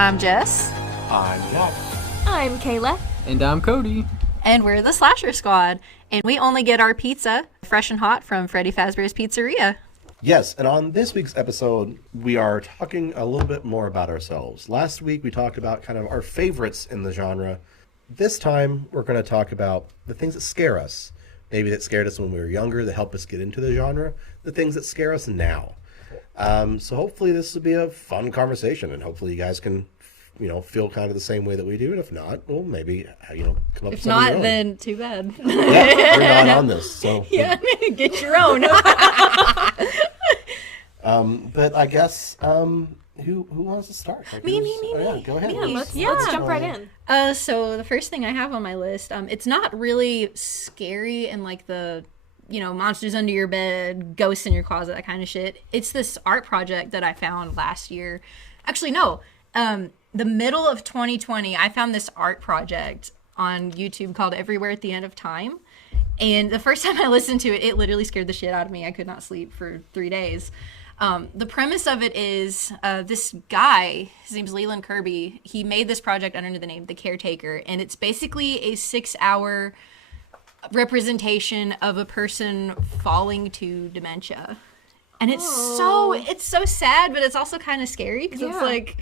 I'm Jess. I'm Jack. I'm Kayla. And I'm Cody. And we're the Slasher Squad. And we only get our pizza fresh and hot from Freddy Fazbear's Pizzeria. Yes, and on this week's episode, we are talking a little bit more about ourselves. Last week, we talked about kind of our favorites in the genre. This time, we're going to talk about the things that scare us. Maybe that scared us when we were younger, that helped us get into the genre. The things that scare us now. So hopefully this will be a fun conversation, and hopefully you guys can, feel kind of the same way that we do. And if not, well, maybe, come up with something. If not, then too bad. Yeah, we're not on this. So yeah, get your own. But I guess who wants to start? Me. Yeah, go ahead. Yeah, let's jump right in. So the first thing I have on my list, it's not really scary and like the monsters under your bed, ghosts in your closet, that kind of shit. It's this art project that I found last year. Actually, no. The middle of 2020, I found this art project on YouTube called Everywhere at the End of Time. And the first time I listened to it, it literally scared the shit out of me. I could not sleep for 3 days. The premise of it is this guy, his name's Leland Kirby, he made this project under the name The Caretaker. And it's basically a 6-hour representation of a person falling to dementia. And it's so sad, but it's also kind of scary because it's like,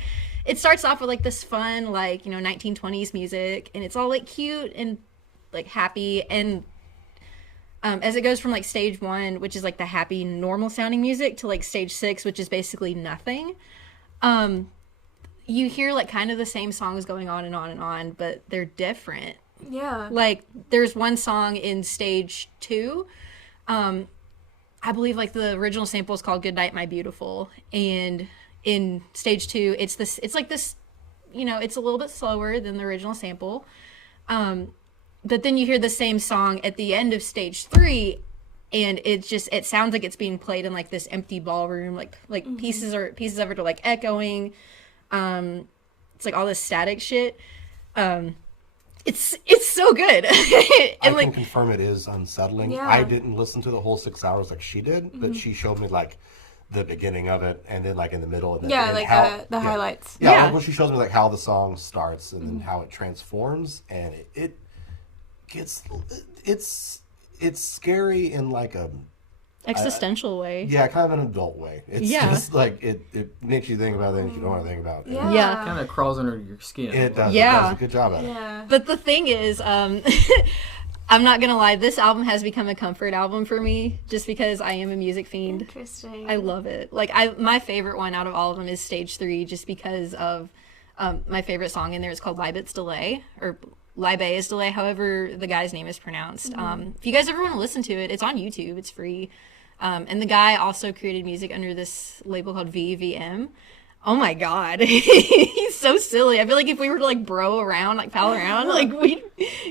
it starts off with like this fun 1920s music, and it's all like cute and like happy, and as it goes from like stage 1, which is like the happy normal sounding music, to like stage 6, which is basically nothing, you hear like kind of the same songs going on and on and on, but they're different. Yeah. Like, there's one song in stage 2, I believe like the original sample is called Good Night, My Beautiful. And in stage 2, it's like this, it's a little bit slower than the original sample. But then you hear the same song at the end of stage 3, and it sounds like it's being played in like this empty ballroom, like mm-hmm. pieces of it are like echoing. It's like all this static shit. It's so good. I can confirm it is unsettling. Yeah. I didn't listen to the whole 6 hours like she did, but she showed me like the beginning of it, and then like in the middle, and then the highlights. Yeah, like when she shows me like how the song starts and then how it transforms, and it gets it's scary in like a existential way. Yeah, kind of an adult way. It's just like it makes you think about things you don't want to think about. Yeah. Kind of crawls under your skin. It does. Yeah. It does a good job at it. Yeah. But the thing is, I'm not gonna lie, this album has become a comfort album for me, just because I am a music fiend. Interesting. I love it. Like, my favorite one out of all of them is stage 3, just because of my favorite song in there is called Libet's Delay, or Libe's Delay, however the guy's name is pronounced. If you guys ever want to listen to it, it's on YouTube. It's free. And the guy also created music under this label called VVM. Oh my god, he's so silly. I feel like if we were to like bro around, like pal around, like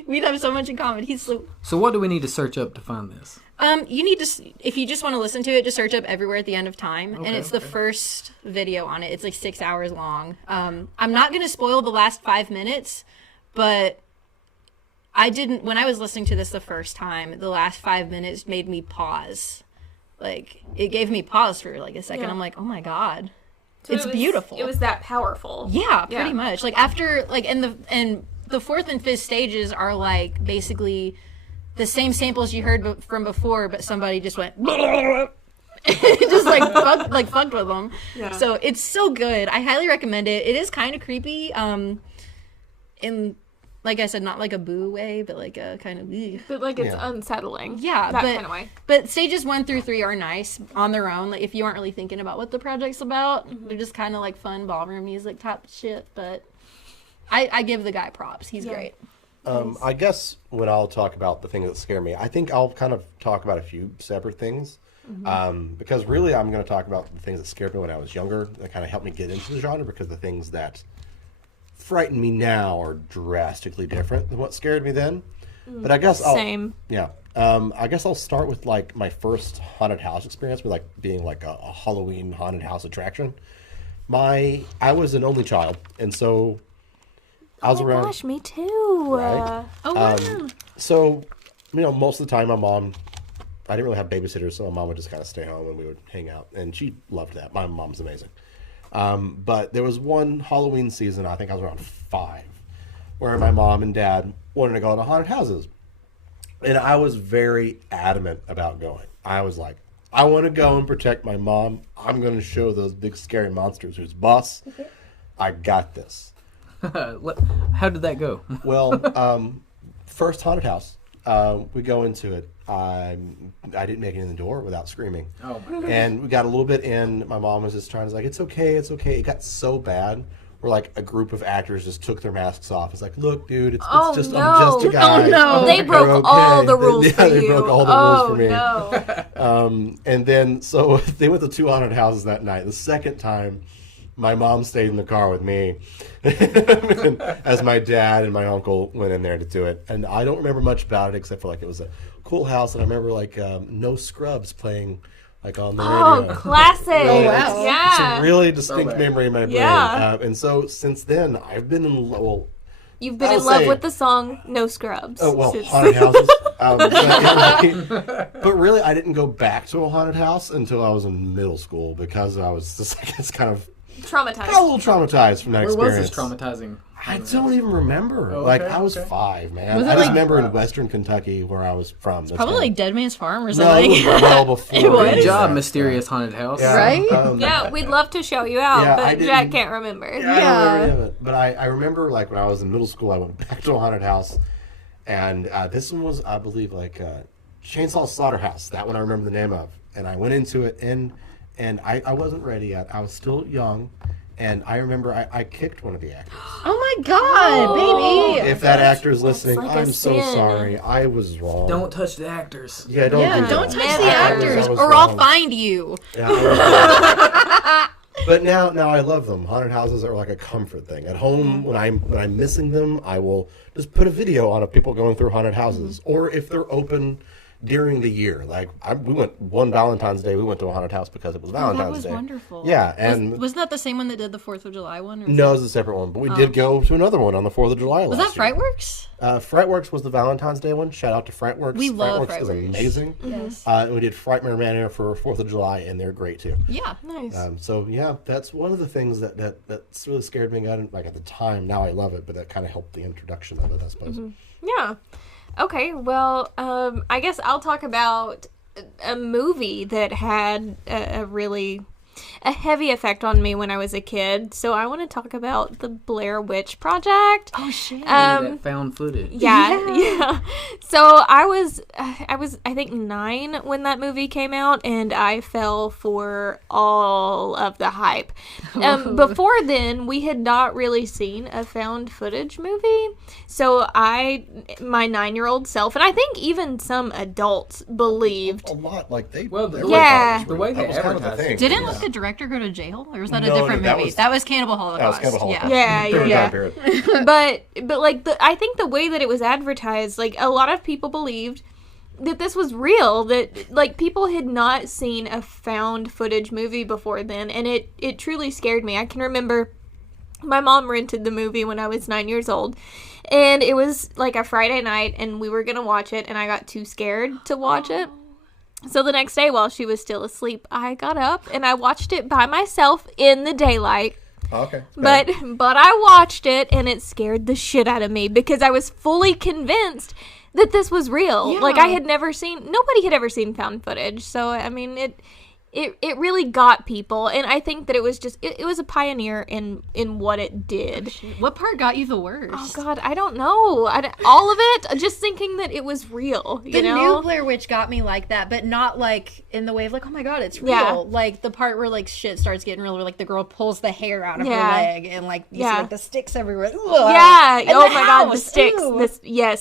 we'd have so much in common. He's so what do we need to search up to find this? You need to, if you just want to listen to it, just search up Everywhere at the End of Time, and it's the first video on it. It's like 6 hours long. I'm not gonna spoil the last 5 minutes, but when I was listening to this the first time, the last 5 minutes made me pause. Like, it gave me pause for like a second. Yeah. I'm like, oh my god. So it's beautiful. It was that powerful. Yeah, pretty much. Like, after, like, and the 4th and 5th stages are, like, basically the same samples you heard from before, but somebody just went, just, like, fucked with them. Yeah. So, it's so good. I highly recommend it. It is kind of creepy, in, like I said, not like a boo way, but like a kind of... But like it's unsettling. Yeah. That kind of way. But stages 1 through 3 are nice on their own. Like, if you aren't really thinking about what the project's about, they're just kind of like fun ballroom music type shit. But I give the guy props. He's great. I guess when I'll talk about the things that scare me, I think I'll kind of talk about a few separate things. Because really I'm going to talk about the things that scared me when I was younger, that kind of helped me get into the genre, because the things that frighten me now are drastically different than what scared me then. But I guess I guess I'll start with like my first haunted house experience, with like being like a Halloween haunted house attraction. I was an only child, and so I was around. Gosh, me too. Right? So, most of the time my mom, I didn't really have babysitters, so my mom would just kind of stay home and we would hang out, and she loved that. My mom's amazing. But there was one Halloween season, I think I was around 5, where my mom and dad wanted to go to haunted houses. And I was very adamant about going. I was like, I want to go and protect my mom. I'm going to show those big scary monsters who's boss. I got this. How did that go? Well, first haunted house, we go into it. I didn't make it in the door without screaming. Oh my God. And we got a little bit in. My mom was just trying to like, it's okay, it's okay. It got so bad where like a group of actors just took their masks off. It's like, look, dude, it's just I'm just a guy. Oh, no. They broke You're okay. all the rules for they you. broke all the rules for me. No. And then so they went to 2 haunted houses that night. The second time, my mom stayed in the car with me as my dad and my uncle went in there to do it. And I don't remember much about it except for like it was a cool house, and I remember like No Scrubs playing like on the radio. Oh, classic. Oh, wow. It's Yeah. a really distinct Throwback. memory in my brain. Yeah. And so since then, I've been in well, You've been I'll in love say- with the song No Scrubs. oh well, since- haunted houses. But really, I didn't go back to a haunted house until I was in middle school because I was just like, it's kind of Traumatized. a little traumatized from that Where was experience. this traumatizing? I don't even remember. Oh, like okay, I was okay. 5, man. Was it I just like- remember in Western Kentucky where I was from. That's Probably kinda- like Dead Man's Farm or no, something. it was well before. It was? Good job, that. mysterious haunted house. Yeah. Right? Yeah, we'd love to show you out, Yeah, I but didn't- Jack can't remember. I don't remember any of it. But I remember like when I was in middle school, I went back to a haunted house, and this one was, I believe, like Chainsaw Slaughterhouse. That one I remember the name of, and I went into it, and I wasn't ready yet. I was still young, and I remember I kicked one of the actors. Oh my God, baby. If that actor is listening, like a I'm so sin. sorry. I was wrong. Don't touch the actors. Yeah, don't Yeah, do don't that. touch the Never. actors, I was or I'll wrong. find you. Yeah, I was- but now I love them. Haunted houses are like a comfort thing. At home, when I'm missing them, I will just put a video on of people going through haunted houses, or if they're open during the year. Like we went one Valentine's Day. We went to a haunted house because it was Valentine's that was Day. wonderful. Yeah, and wasn't that the same one that did the 4th of July one? Or no, it was a separate one. But we did go to another one on the 4th of July was last that year. Frightworks? Frightworks was the Valentine's Day one. Shout out to Frightworks. We love Frightworks is Frightworks. amazing. Yes. And we did Frightmare Manor for 4th of July, and they're great too. Yeah. Nice. So yeah, that's one of the things that's really scared me. I didn't like at the time. Now I love it, but that kind of helped the introduction of it, I suppose. Yeah. Okay, well, I guess I'll talk about a movie that had a heavy effect on me when I was a kid. So I want to talk about the Blair Witch Project. Oh shit. That found footage. Yeah. So I was I think 9 when that movie came out, and I fell for all of the hype. Before then, we had not really seen a found footage movie. So my 9-year-old self, and I think even some adults believed. A lot like they. Well, they the- were Yeah. thought the way that they was kind of the advertised thing. it. Didn't like the director go to jail, or was that a No, different that movie? was- That was Cannibal Holocaust. That was Cannibal Holocaust. Yeah, During yeah. that period. but like I think the way that it was advertised, like a lot of people believed that this was real, that like people had not seen a found footage movie before then, and it truly scared me. I can remember my mom rented the movie when I was 9 years old, and it was like a Friday night, and we were gonna watch it, and I got too scared to watch it. So the next day, while she was still asleep, I got up and I watched it by myself in the daylight. Okay. But I watched it, and it scared the shit out of me because I was fully convinced that this was real. Yeah. Like, nobody had ever seen found footage. So, I mean, it really got people, and I think that it was just it was a pioneer in what it did. What part got you the worst? Oh God, I don't know. All of it, just thinking that it was real. The You know? new Blair Witch got me like that, but not like in the way of like, oh my God, it's real. Yeah. Like the part where like shit starts getting real, where like the girl pulls the hair out of her Yeah. leg, and like you Yeah. see like the sticks everywhere. Ugh. Yeah. And Oh the my God, the house. sticks. Ew.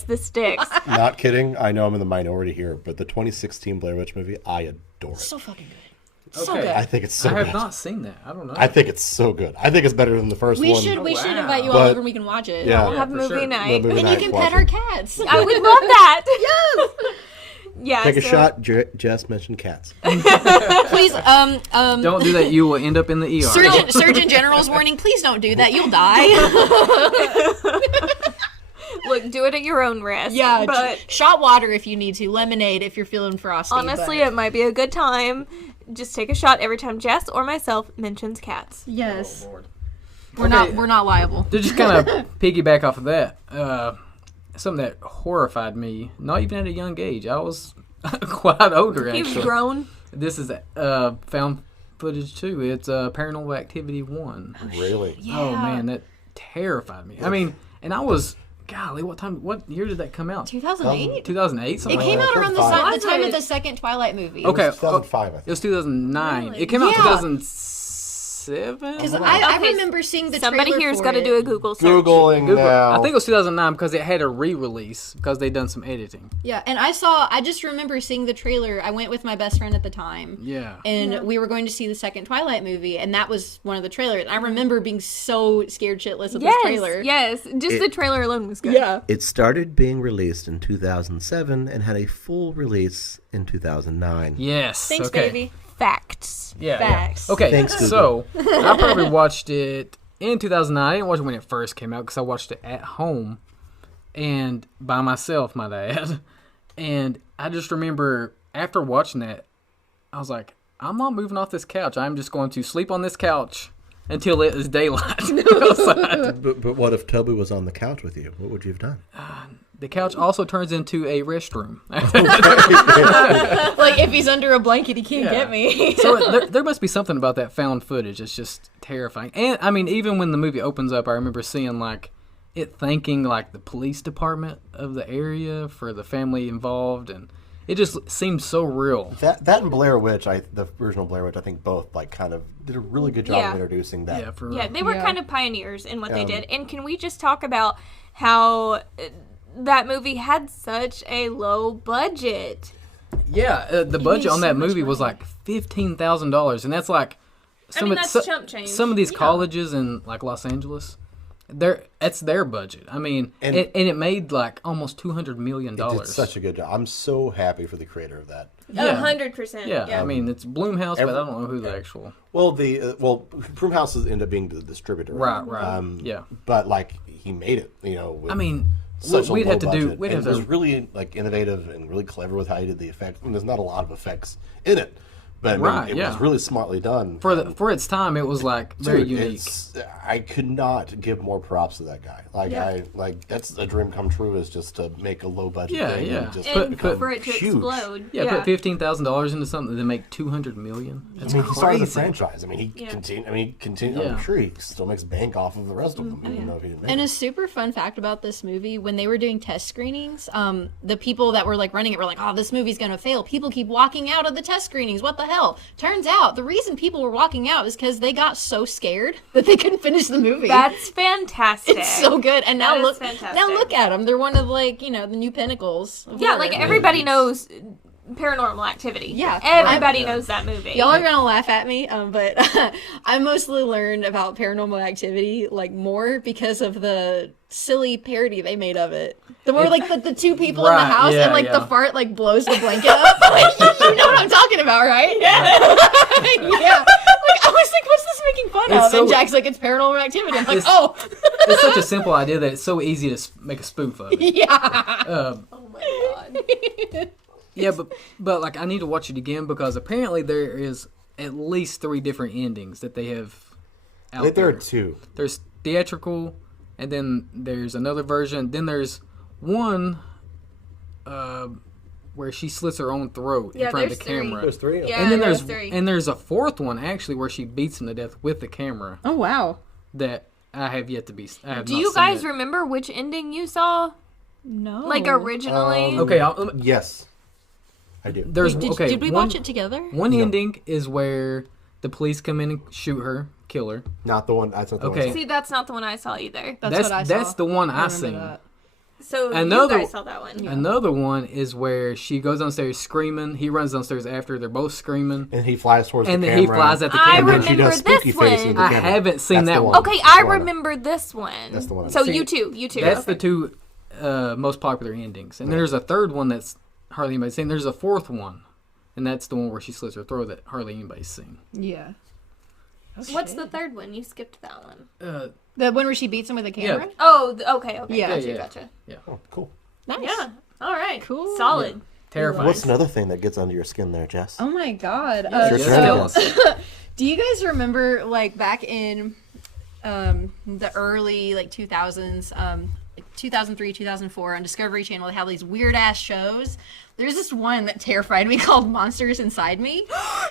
The sticks. Not kidding. I know I'm in the minority here, but the 2016 Blair Witch movie, I adore it. So fucking good. So Okay. good. I think it's so I have good. not seen that. I don't know. I think it's so good. I think it's better than the first We one. should wow. invite you all But- over and we can watch it. Yeah. We'll have for movie sure. night. The movie And you night can watch pet our it. cats. I would love that. Yes. Yeah. Take a so- shot. Jess mentioned cats. Please, Don't do that. You will end up in the ER. Surgeon General's warning, please don't do that. You'll die. Look, do it at your own risk. Yeah, but shot water if you need to. Lemonade if you're feeling frosty. honestly, but- it might be a good time just take a shot every time Jess or myself mentions cats. Yes. Oh, Lord. We're not liable. To just kind of piggyback off of that, something that horrified me, not even at a young age. I was quite older, actually. You've grown. This is found footage, too. It's Paranormal Activity 1. Really? Yeah. Oh, man, that terrified me. I mean, and I was, golly, what year did that come out? 2008? 2008? It Something came like out that. around the time of the second Twilight movie. Okay. It was 2005, I think. It was 2009. Really? It came out in Yeah. 2007? Because Okay, I remember seeing the Somebody trailer here's for got to it. do a Google search. Googling Google. now. I think it was 2009 because it had a re-release because they done some editing. Yeah, and I just remember seeing the trailer. I went with my best friend at the time. Yeah. And we were going to see the second Twilight movie, and that was one of the trailers. I remember being so scared shitless of this trailer. Yes, just the trailer alone was good. Yeah. It started being released in 2007 and had a full release in 2009. Yes. Thanks, okay. baby. Facts. Yeah. Facts. Yeah. Okay. Thanks, Google. So I probably watched it in 2009. I didn't watch it when it first came out because I watched it at home and by myself, my dad. And I just remember after watching that, I was like, I'm not moving off this couch. I'm just going to sleep on this couch until it is daylight outside. But what if Toby was on the couch with you? What would you have done? The couch also turns into a restroom. Like, if he's under a blanket, he can't get me. So there must be something about that found footage. It's just terrifying. And, I mean, even when the movie opens up, I remember seeing, like, it thanking, like, the police department of the area for the family involved. And it just seemed so real. That and Blair Witch, the original Blair Witch, I think both like kind of did a really good job Yeah. of introducing that. Yeah, for real. Yeah, they were kind of pioneers in what they did. And can we just talk about how that movie had such a low budget? Yeah, the budget made on so that much movie was money. like $15,000, and that's like that's chump change. Some of these colleges in like Los Angeles, that's their budget. I mean, and it made like almost $200 million. It did such a good job. I'm so happy for the creator of that. 100%. Yeah, I mean it's Blumhouse, but I don't know who the actual. Well, Broomhouse ended up being the distributor. Right. Yeah. But like he made it, with I mean, such we'd a low have to do. budget. We'd And have it was to. really like innovative and really clever with how he did the effects. I mean, there's not a lot of effects in it, but I mean, Right, it yeah. was really smartly done. For its time, it was like very Dude, unique. I could not give more props to that guy. Like that's a dream come true, is just to make a low budget thing and just And become for it to huge. explode. Yeah, put $15,000 into something to make $200 million. That's I mean, he started the crazy. franchise. I mean, he continued. Yeah. I'm sure he still makes bank off of the rest of them. Even though if he didn't make And it. a super fun fact about this movie, when they were doing test screenings, the people that were like running it were like, "Oh, this movie's gonna fail. People keep walking out of the test screenings. What the hell?" Turns out the reason people were walking out is because they got so scared that they couldn't finish the movie. That's fantastic. It's so good. And now That is look, fantastic. now look at them. They're one of the new pinnacles. of Yeah, horror. like everybody knows Paranormal Activity. Yeah. Everybody knows that movie. Y'all are gonna laugh at me, but I mostly learned about Paranormal Activity like more because of the silly parody they made of it. The more like the two people in the Right, house yeah, and like yeah. the fart like blows the blanket up. Like, you know what I'm talking about, right? Yeah. Yeah. Like I was like, what's this making fun It's of? so- And Jack's like, it's Paranormal Activity. I'm like, It's- oh. It's such a simple idea that it's so easy to make a spoof of it. Yeah. Oh my god. Yeah, but like I need to watch it again because apparently there is at least 3 different endings that they have I out think there there. are two. There's theatrical, and then there's another version. Then there's one where she slits her own throat in Yeah, front of the there's 3. camera. There's 3. Yeah, And then there's there's 3. and there's a 4th one actually where she beats him to death with the camera Oh wow. that I have yet to be. I have Do not you seen guys it. remember which ending you saw? No. Like originally? Okay, Yes, I do. there's Did we one, watch it together? One ending is where the police come in and shoot her, kill her. Not the one. That's not the Okay. one. See, that's not the one I saw either. That's what I saw. That's the one I remember seen. that. So Another- you guys saw that one. Another one is where she goes downstairs screaming. He runs downstairs after her. They're both screaming. And he flies towards And the then camera. he flies at the I camera. And then she remember does spooky this face one. into the I camera. haven't seen That's that the one. Okay, I That's the one. remember this one. That's the one. So See, you too. That's okay. the 2 most popular endings. And then there's a 3rd one that's hardly anybody's seen. There's a 4th one. And that's the one where she slits her throat that hardly anybody's seen. Yeah. What's the 3rd one? You skipped that one. The one where she beats him with a camera? Oh, okay. Yeah. Gotcha, Yeah. gotcha. Oh, cool. Nice. Yeah. All right. Cool. Solid. Terrifying. What's another thing that gets under your skin there, Jess? Oh my god. Your Yes, turn tell again. us. Do you guys remember, like, back in the early, like, 2000s, like 2003, 2004, on Discovery Channel, they have these weird-ass shows? There's this one that terrified me called Monsters Inside Me.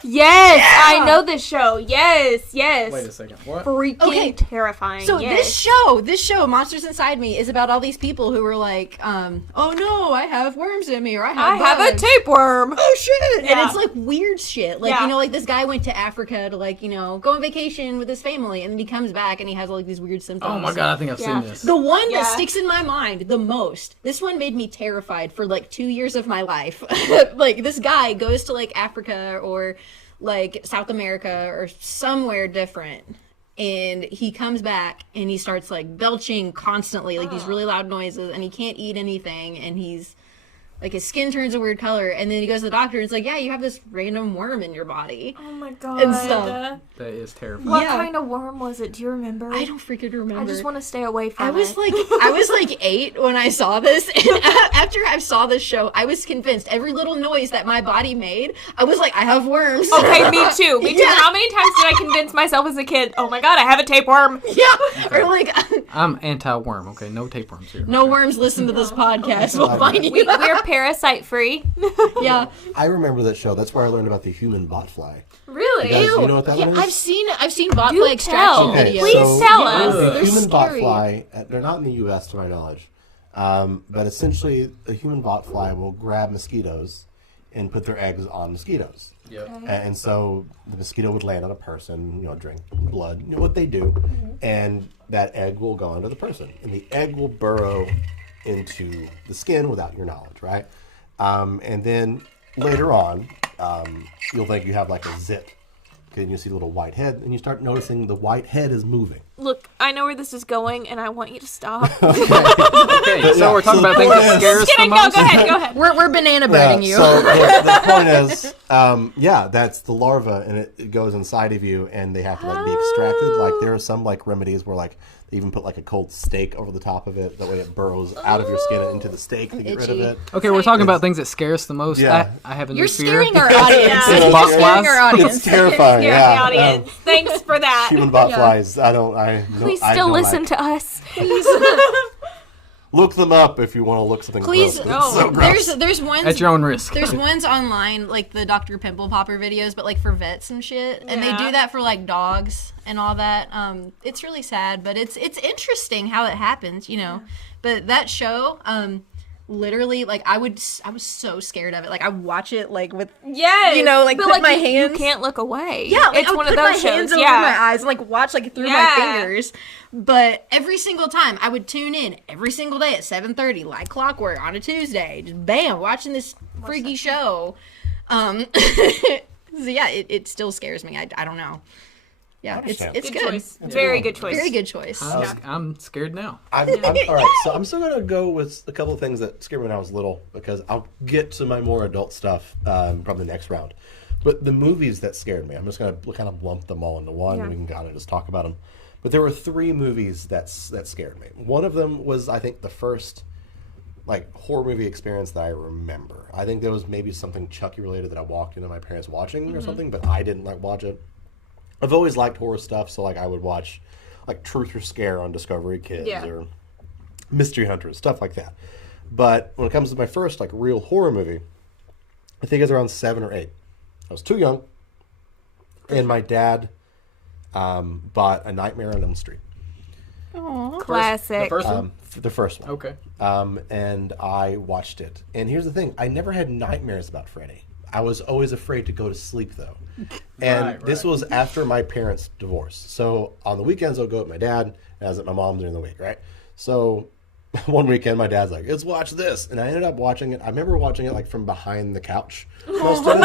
Yes, I know this show. Yes. Wait a second. What? Freaking Okay, terrifying. So yes. this show, Monsters Inside Me, is about all these people who were like, oh no, I have worms in me, or I have a bugs. tapeworm. Oh shit! Yeah. And it's like weird shit. Like, Yeah. you know, like this guy went to Africa to, like, you know, go on vacation with his family, and then he comes back and he has like these weird symptoms. Oh my god, I think I've Yeah. seen this. The one Yeah. that sticks in my mind the most, this one made me terrified for like 2 years of my life. Like, this guy goes to like Africa or like South America or somewhere different, and he comes back and he starts like belching constantly, like these really loud noises, and he can't eat anything, and he's like, his skin turns a weird color, and then he goes to the doctor and it's like, yeah, you have this random worm in your body. Oh my god. And stuff. That is terrifying. What Yeah. kind of worm was it? Do you remember? I don't freaking remember. I just want to stay away from I was it. I was like 8 when I saw this, and after I saw this show, I was convinced every little noise that my body made, I was like, I have worms. Okay, me too. Me too. Yeah. How many times did I convince myself as a kid, oh my god, I have a tapeworm? Yeah, or like, I'm anti-worm. Okay, no tapeworms here. no worms listen to this podcast. We'll find you. We're parasite free. Yeah. I remember that show. That's where I learned about the human botfly. Really? Guys, you know what that Yeah, one is? I've seen Botfly Do extraction tell. Okay, videos. Please tell us. The They're human scary. botfly, they're not in the U.S. to my knowledge, but essentially a human botfly will grab mosquitoes and put their eggs on mosquitoes. Yep. And so the mosquito would land on a person, you know, drink blood, you know what they do, and that egg will go onto the person, and the egg will burrow into the skin without your knowledge, right? And then later on, you'll think you have like a zit. And you see a little white head, and you start noticing the white head is moving. Look, I know where this is going, and I want you to stop. Okay, so we're talking about things that scare us the Kidding, no, most. go ahead. We're banana breading you. So the point is, that's the larva, and it goes inside of you, and they have to like be extracted. Like there are some like remedies where like they even put like a cold steak over the top of it. That way it burrows out of your skin and into the steak to get rid of Itchy. it. Okay, we're talking about things that scare us the most. Yeah. I have a new You're fear. scaring our audience. Yeah. You're Botflies? scaring our audience. It's terrifying. Scare Yeah. the audience. Thanks for that. Human botflies. Please still listen to us. Look them up if you want to look something. Please, gross. It's so gross. there's ones At your own risk. There's ones online, like the Dr. Pimple Popper videos, but like for vets and shit. And they Yeah. do that for like dogs and all that. It's really sad, but it's interesting how it happens, you know. But that show, literally, like I was so scared of it. Like I watch it like with Yes. you know, like but put like my you hands. can't look away. Yeah, like it's I would one of put those my hands shows. over Yeah. my eyes and like watch like through my Yeah. fingers. But every single time I would tune in every single day at 7:30, like clockwork on a Tuesday, just bam, watching this freaky show. So yeah, it still scares me. I don't know. Yeah, it's Understand. Good good. choice. Very good choice. Very good choice. I'm scared now. I'm all right, so I'm still going to go with a couple of things that scared me when I was little, because I'll get to my more adult stuff probably next round. But the movies that scared me, I'm just going to kind of lump them all into one, and we can kind of just talk about them. But there were 3 movies that scared me. One of them was, I think, the first like horror movie experience that I remember. I think there was maybe something Chucky related that I walked into my parents watching or something, but I didn't like watch it. I've always liked horror stuff, so like I would watch like Truth or Scare on Discovery Kids or Mystery Hunters, stuff like that. But when it comes to my first like real horror movie, I think it was around 7 or 8. I was too young, and my dad bought A Nightmare on Elm Street. Classic. The first one? The first one. Okay. And I watched it. And here's the thing. I never had nightmares about Freddy. I was always afraid to go to sleep, though. And this was after my parents' divorce. So on the weekends, I'll go with my dad, and I was at my mom's during the week, right? So one weekend, my dad's like, let's watch this. And I ended up watching it. I remember watching it like from behind the couch. Most of it.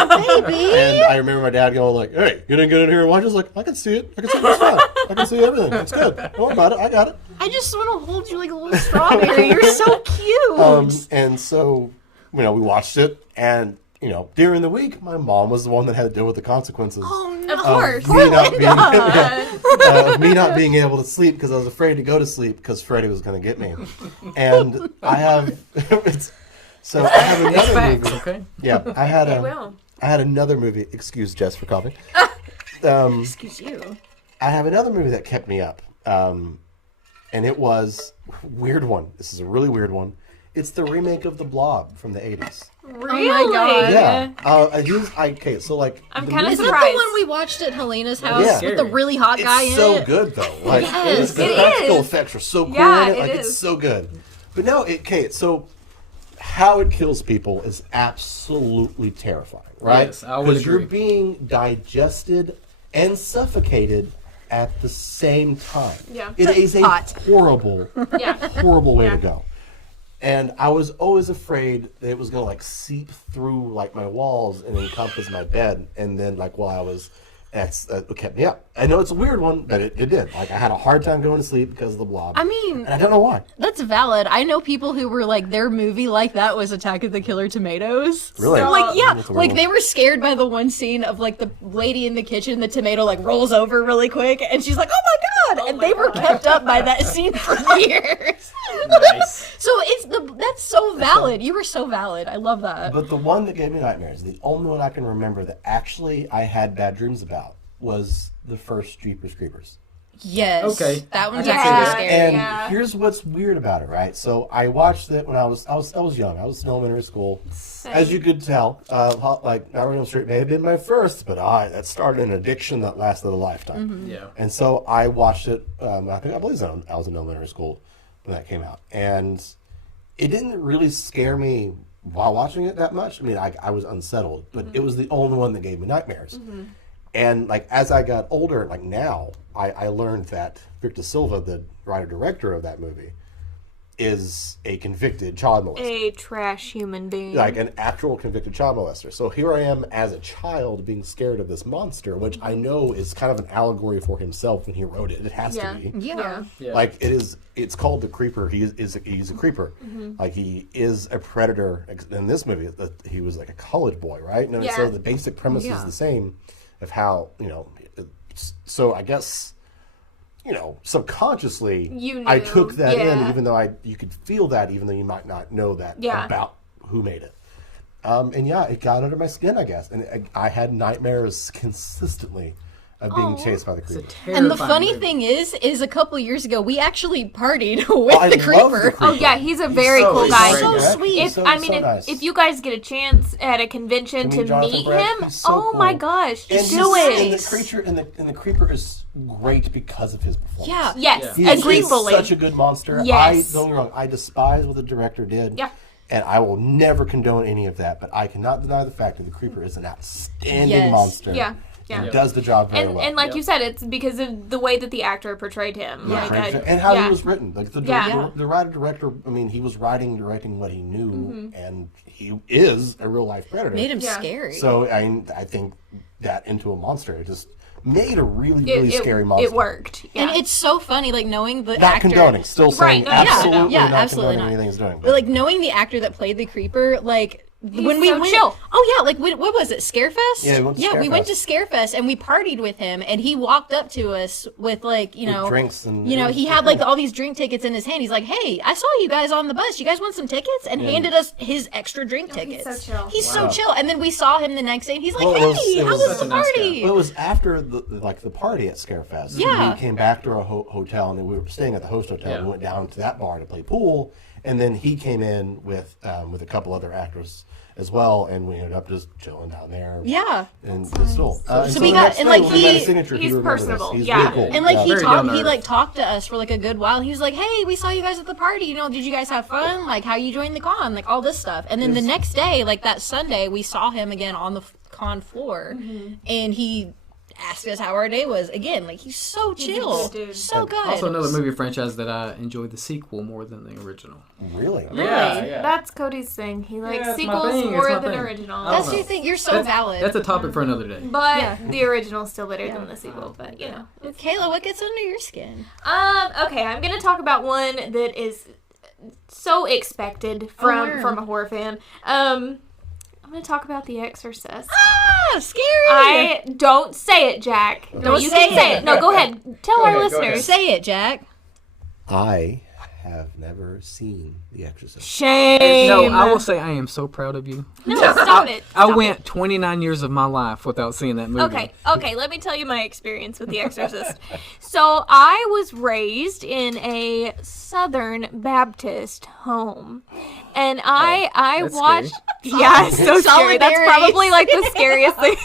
And I remember my dad going like, hey, you didn't get in here and watch it? I was like, I can see it. I can see it. It's fine. I can see everything. It's good. Don't worry about it. I got it. I just want to hold you like a little strawberry. You're so cute. And so, you know, we watched it, and, you know, during the week, my mom was the one that had to deal with the consequences. Oh, no. Of course. Me not being able to sleep because I was afraid to go to sleep because Freddy was going to get me. And I have, So I have another Facts, movie. okay? Yeah, I had another movie. Excuse Jess for coughing. Excuse you. I have another movie that kept me up, and it was a weird one. This is a really weird one. It's the remake of The Blob from the 80s. Really? Oh my God. Yeah. Okay, so like... I'm the kind of Is movie- that surprised. the one we watched at Helena's house Yeah. with the really hot guy It's in so it? good, though. Like, Yes, the it practical is. effects are so cool Yeah, in it. it Like, is. it's so good. But no, so how it kills people is absolutely terrifying, right? Yes, I would Because you're agree. being digested and suffocated at the same time. Yeah. It is a Hot. horrible, Yeah. horrible way Yeah. to go. And I was always afraid that it was going to like seep through like my walls and encompass my bed. And then like while I was, that's what kept me up. I know it's a weird one, but it did. Like I had a hard time going to sleep because of the Blob. I mean, and I don't know why. that's valid. I know people who were like, their movie like that was Attack of the Killer Tomatoes. Really? So, like, yeah, That's a weird like one. they were scared by the one scene of like the lady in the kitchen, the tomato like rolls over really quick, and she's like, "Oh my God!" and they were kept up by that scene for years. Nice. So that's so valid. You were so valid. I love that. But the one that gave me nightmares, the only one I can remember that actually I had bad dreams about, was the first Jeepers Creepers. Yes. Okay. That one's I can actually see that. scary. And Yeah. here's what's weird about it, right? So I watched it when I was young. I was in elementary school. As you could tell, like Nightmare on Elm Street may have been my first, but that started an addiction that lasted a lifetime. Yeah. And so I watched it. I believe I was in elementary school when that came out, and it didn't really scare me while watching it that much. I mean, I was unsettled, but it was the only one that gave me nightmares. And like as I got older, like now, I learned that Victor Silva, the writer-director of that movie, is a convicted child molester. A trash human being. Like an actual convicted child molester. So here I am as a child being scared of this monster, which I know is kind of an allegory for himself when he wrote it. It has Yeah. to be. Yeah. Yeah. Like it's called the creeper. He's a creeper. Like he is a predator. In this movie, he was like a college boy, right? And Yeah. so the basic premise is the same of how, so I guess, subconsciously, You I knew. took that in, Yeah. even though you could feel that, even though you might not know that Yeah. about who made it. And yeah, it got under my skin, I guess. And I had nightmares consistently of being chased by the It's a creeper. terrifying And the funny movie. thing is a couple years ago we actually partied with I the love creeper. Oh yeah, he's a very so cool he's guy. great, So man. sweet. He's If nice. if you guys get a chance at a convention To to meet Jonathan meet Brett, him, he's so oh my cool. gosh, And do and it. the creature and the creeper is great because of his performance. Yeah. Yes, He is agreeably. such a good monster. Yes. Don't get me wrong, I despise what the director did. Yeah. And I will never condone any of that, but I cannot deny the fact that the creeper is an outstanding Yes. monster. Yeah, yeah. He does the job very And well. and like you said, it's because of the way that the actor portrayed him. Yeah. Like, And how yeah. he was written. Like the Yeah. writer-director, I mean, he was directing what he knew, and he is a real-life predator. Made him Yeah. scary. So I think that into a monster, it just made a really scary monster. It worked. Yeah. And it's so funny, like knowing the Not actor. condoning, still saying Right, no, absolutely yeah, not absolutely condoning not. anything he's doing. But like knowing the actor that played the creeper, like when we so went, chill. oh yeah, like what was it, Scarefest? Yeah, we went to we went to Scarefest and we partied with him, and he walked up to us with like With drinks and he had like all these drink tickets in his hand. He's like, "Hey, I saw you guys on the bus. You guys want some tickets?" And handed us his extra drink tickets. so chill. He's Wow. so chill. And then we saw him the next day, and he's like, Well, it was- "Hey, it how was was such the a nice guy. party?" Well, it was after the party at Scarefest. Yeah. We came back to our hotel, and we were staying at the host hotel. Yeah. And we went down to that bar to play pool, and then he came in with a couple other actors as well, and we ended up just chilling down there. Yeah. And still, So we the got- next and, day like, when we met he- his signature, he's remembered us. personable, He's yeah. really cool. And like Yeah. he Very down to he earth. like talked to us for like a good while. He was like, "Hey, we saw you guys at the party. Did you guys have fun? Like, how you joined the con? Like all this stuff." And then the next day, like that Sunday, we saw him again on the con floor, and he asked us how our day was again. Like he's so He's a chill, good dude. so good. Also, another movie franchise that I enjoyed the sequel more than the original. Really? Yeah. That's Cody's thing. He likes it's my sequels thing, it's more my than thing. originals. I That's don't your know. thing. You're so valid. That's a topic for another day. But Yeah. the original's still better than the sequel. But Kayla, what gets under your skin? Okay, I'm gonna talk about one that is so expected word. from a horror fan. I'm gonna talk about The Exorcist. Ah, scary. I don't say it, Jack. No, Don't you say can say it. it. No, go ahead. Tell Go our ahead, go listeners. Say it, Jack. I have never seen The Exorcist. Shame. No, I will say I am so proud of you. No, stop it. I Stop went 29 years of my life without seeing that movie. Okay, let me tell you my experience with The Exorcist. So I was raised in a Southern Baptist home. And I that's watched yeah, it's so scary. That's Solidarity. probably like the scariest thing.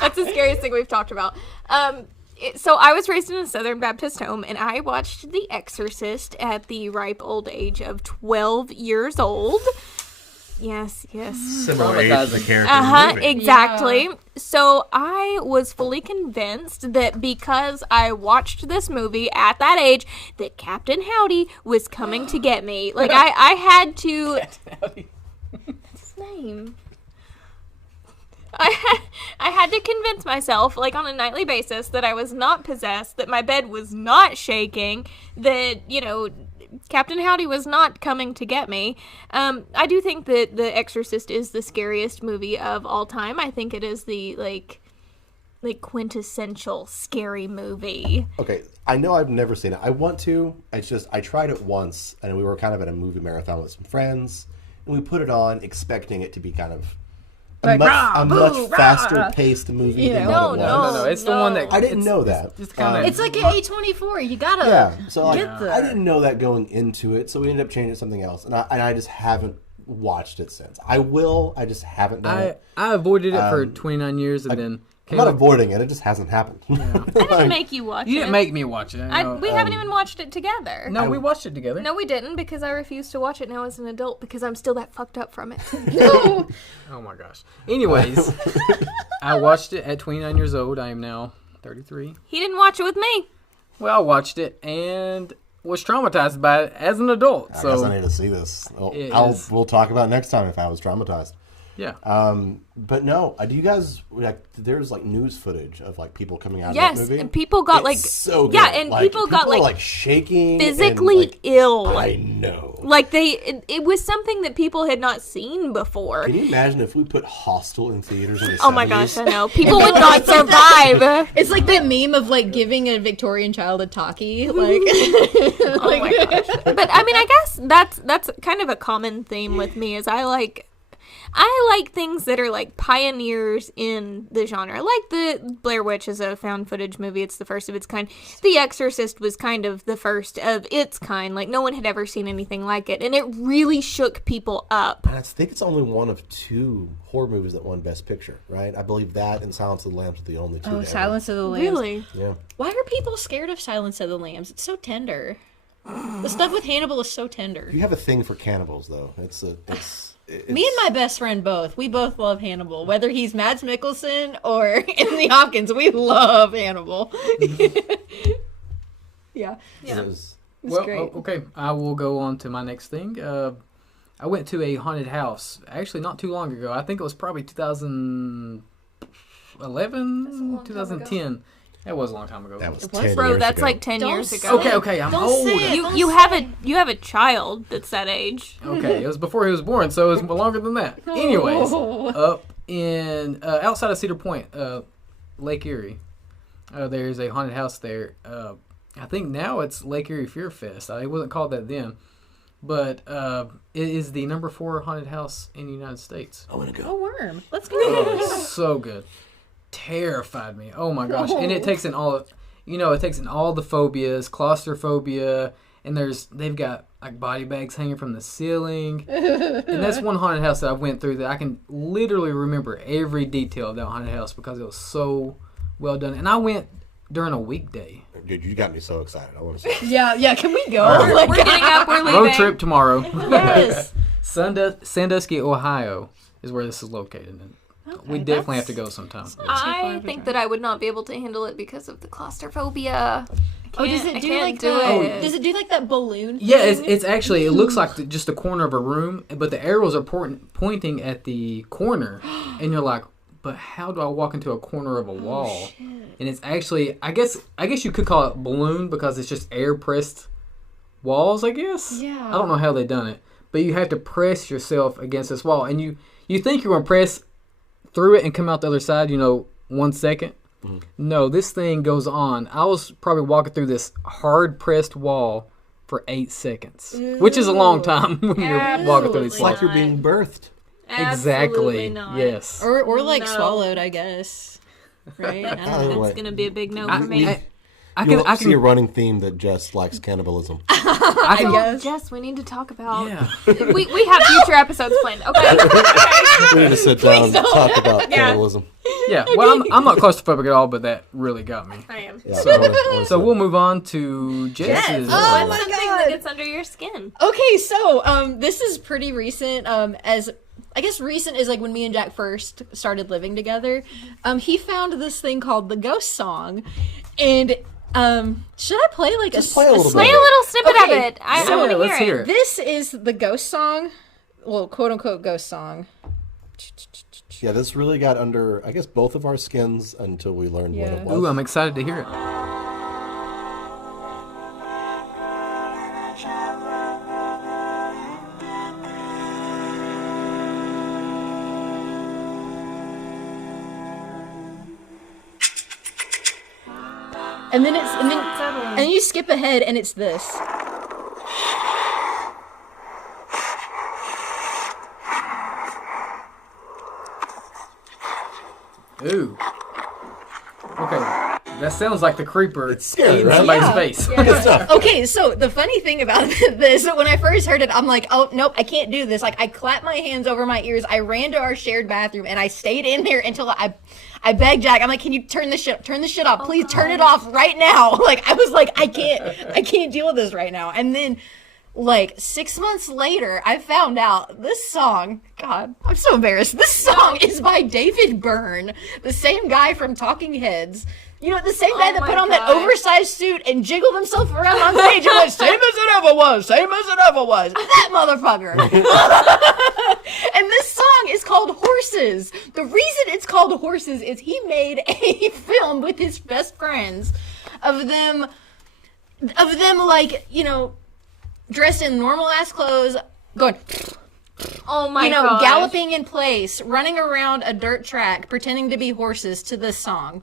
That's the scariest thing we've talked about. So I was raised in a Southern Baptist home, and I watched The Exorcist at the ripe old age of 12 years old. Yes. Similar age to the character in the movie. Exactly. Yeah. So I was fully convinced that because I watched this movie at that age, that Captain Howdy was coming to get me. Like I had to. That's his name. I had to convince myself, like on a nightly basis, that I was not possessed, that my bed was not shaking, that, Captain Howdy was not coming to get me. I do think that The Exorcist is the scariest movie of all time. I think it is the, like quintessential scary movie. Okay, I know I've never seen it. I want to. It's just, I tried it once, and we were kind of at a movie marathon with some friends, and we put it on expecting it to be kind of a much faster paced movie than No, what it was. No. It's the one that I didn't know that. It's kind of. It's like an A24. You gotta get there. I didn't know that going into it, so we ended up changing it to something else, and I just haven't watched it since. I will. I just haven't done it. I avoided it for 29 years, and then I'm not avoiding it. It just hasn't happened. I didn't make you watch it. you didn't make me watch it. We haven't even watched it together. No, we watched it together. No, we didn't, because I refuse to watch it now as an adult because I'm still that fucked up from it. Oh my gosh. Anyways, I watched it at 29 years old. I am now 33. He didn't watch it with me. Well, I watched it and was traumatized by it as an adult. I So guess I need to see this. We'll talk about it next time if I was traumatized. yeah. But no, do you guys there's like news footage of like people coming out Yes, of that movie? and people got It's so good. yeah, and people got are, like shaking, physically and, ill. I know. Like it was something that people had not seen before. Can you imagine if we put Hostel in theaters in the 70s? Oh my gosh, I know. People would not survive. It's like that meme of like giving a Victorian child a talkie. Like, Oh my gosh. But I mean, I guess that's kind of a common theme with me is I like things that are like pioneers in the genre. Like the Blair Witch is a found footage movie. It's the first of its kind. The Exorcist was kind of the first of its kind. Like no one had ever seen anything like it. And it really shook people up. And I think it's only one of 2 horror movies that won Best Picture, right? I believe that and Silence of the Lambs are the only 2. oh, ever. Silence of the Lambs. Really? Yeah. Why are people scared of Silence of the Lambs? It's so tender. The stuff with Hannibal is so tender. You have a thing for cannibals, though. It's Me and my best friend both. We both love Hannibal. Whether he's Mads Mikkelsen or Anthony Hopkins, we love Hannibal. Yeah. It was, It's great. Okay. I will go on to my next thing. I went to a haunted house actually not too long ago. I think it was probably 2011, 2010. That was a long time ago. that was It 10 was, Bro, years that's ago. like 10 Don't years say ago. Okay, I'm Don't old. say it. You have a child that's that age. Okay, it was before he was born, so it was longer than that. Anyways, up in outside of Cedar Point, Lake Erie, there's a haunted house there. I think now it's Lake Erie Fear Fest. It wasn't called that then, but it is the number 4 haunted house in the United States. I want to A go. worm. Let's go. Oh, it's so good. Terrified me. Oh my gosh! And it takes in all, it takes in all the phobias, claustrophobia, and they've got like body bags hanging from the ceiling, and that's one haunted house that I went through that I can literally remember every detail of that haunted house because it was so well done. And I went during a weekday. Dude, you got me so excited. I want to see. Yeah. Can we go? All right. We're getting up. We're leaving. Road trip tomorrow. Yes. Sandusky, Ohio, is where this is located. And we definitely have to go sometime. I think that I would not be able to handle it because of the claustrophobia. Does I it do can't like do it. Does it do like that balloon? Yeah, thing? it's actually, it looks like just the corner of a room, but the arrows are pointing at the corner, and you're like, but how do I walk into a corner of a wall? And it's actually, I guess you could call it balloon because it's just air pressed walls, I guess. Yeah. I don't know how they done it, but you have to press yourself against this wall, and you think you're gonna press through it and come out the other side, 1 second. No, this thing goes on. I was probably walking through this hard pressed wall for 8 seconds, which is a long time when you're walking through these It's like slides. you're being birthed. Exactly. Absolutely not. Yes. Or like No. swallowed, I guess. Right? I don't know. That's gonna be a big no for me. I You'll can. see a running theme that Jess likes cannibalism. I can. guess. Jess, we need to talk about. Yeah. We have future episodes planned. Okay. We need to sit down and talk about cannibalism. Yeah. Well, I'm not claustrophobic at all, but that really got me. I am. Yeah, So we'll move on to Jess's. Oh, What's something that gets under your skin? Okay, so this is pretty recent. As I guess recent is like when me and Jack first started living together. He found this thing called the Ghost Song, and should I play like Just play a little Play a bit. little snippet Okay, of it. I Yeah, want to let's hear hear it. it. This is the Ghost Song, well, quote unquote Ghost Song. Yeah, this really got under, I guess, both of our skins until we learned what Yeah. it was. Ooh, I'm excited to hear it. And then and then you skip ahead and it's this. Ooh. Okay. That sounds like the creeper scary, eating right? somebody's Yeah. face. Good stuff. Okay, so the funny thing about this, when I first heard it, I'm like, oh, nope, I can't do this. Like, I clapped my hands over my ears. I ran to our shared bathroom, and I stayed in there until I begged Jack. I'm like, can you turn this shit off? Please turn it off right now. Like, I was like, I can't deal with this right now. And then, like, 6 months later, I found out this song, God, I'm so embarrassed. This song is by David Byrne, the same guy from Talking Heads. You know, the same guy that my put on that gosh. oversized suit and jiggled himself around on stage and went, same as it ever was, same as it ever was. That motherfucker. And this song is called Horses. The reason it's called Horses is he made a film with his best friends of them like, you know, dressed in normal ass clothes, going, Oh my you know, gosh. galloping in place, running around a dirt track, pretending to be horses to this song.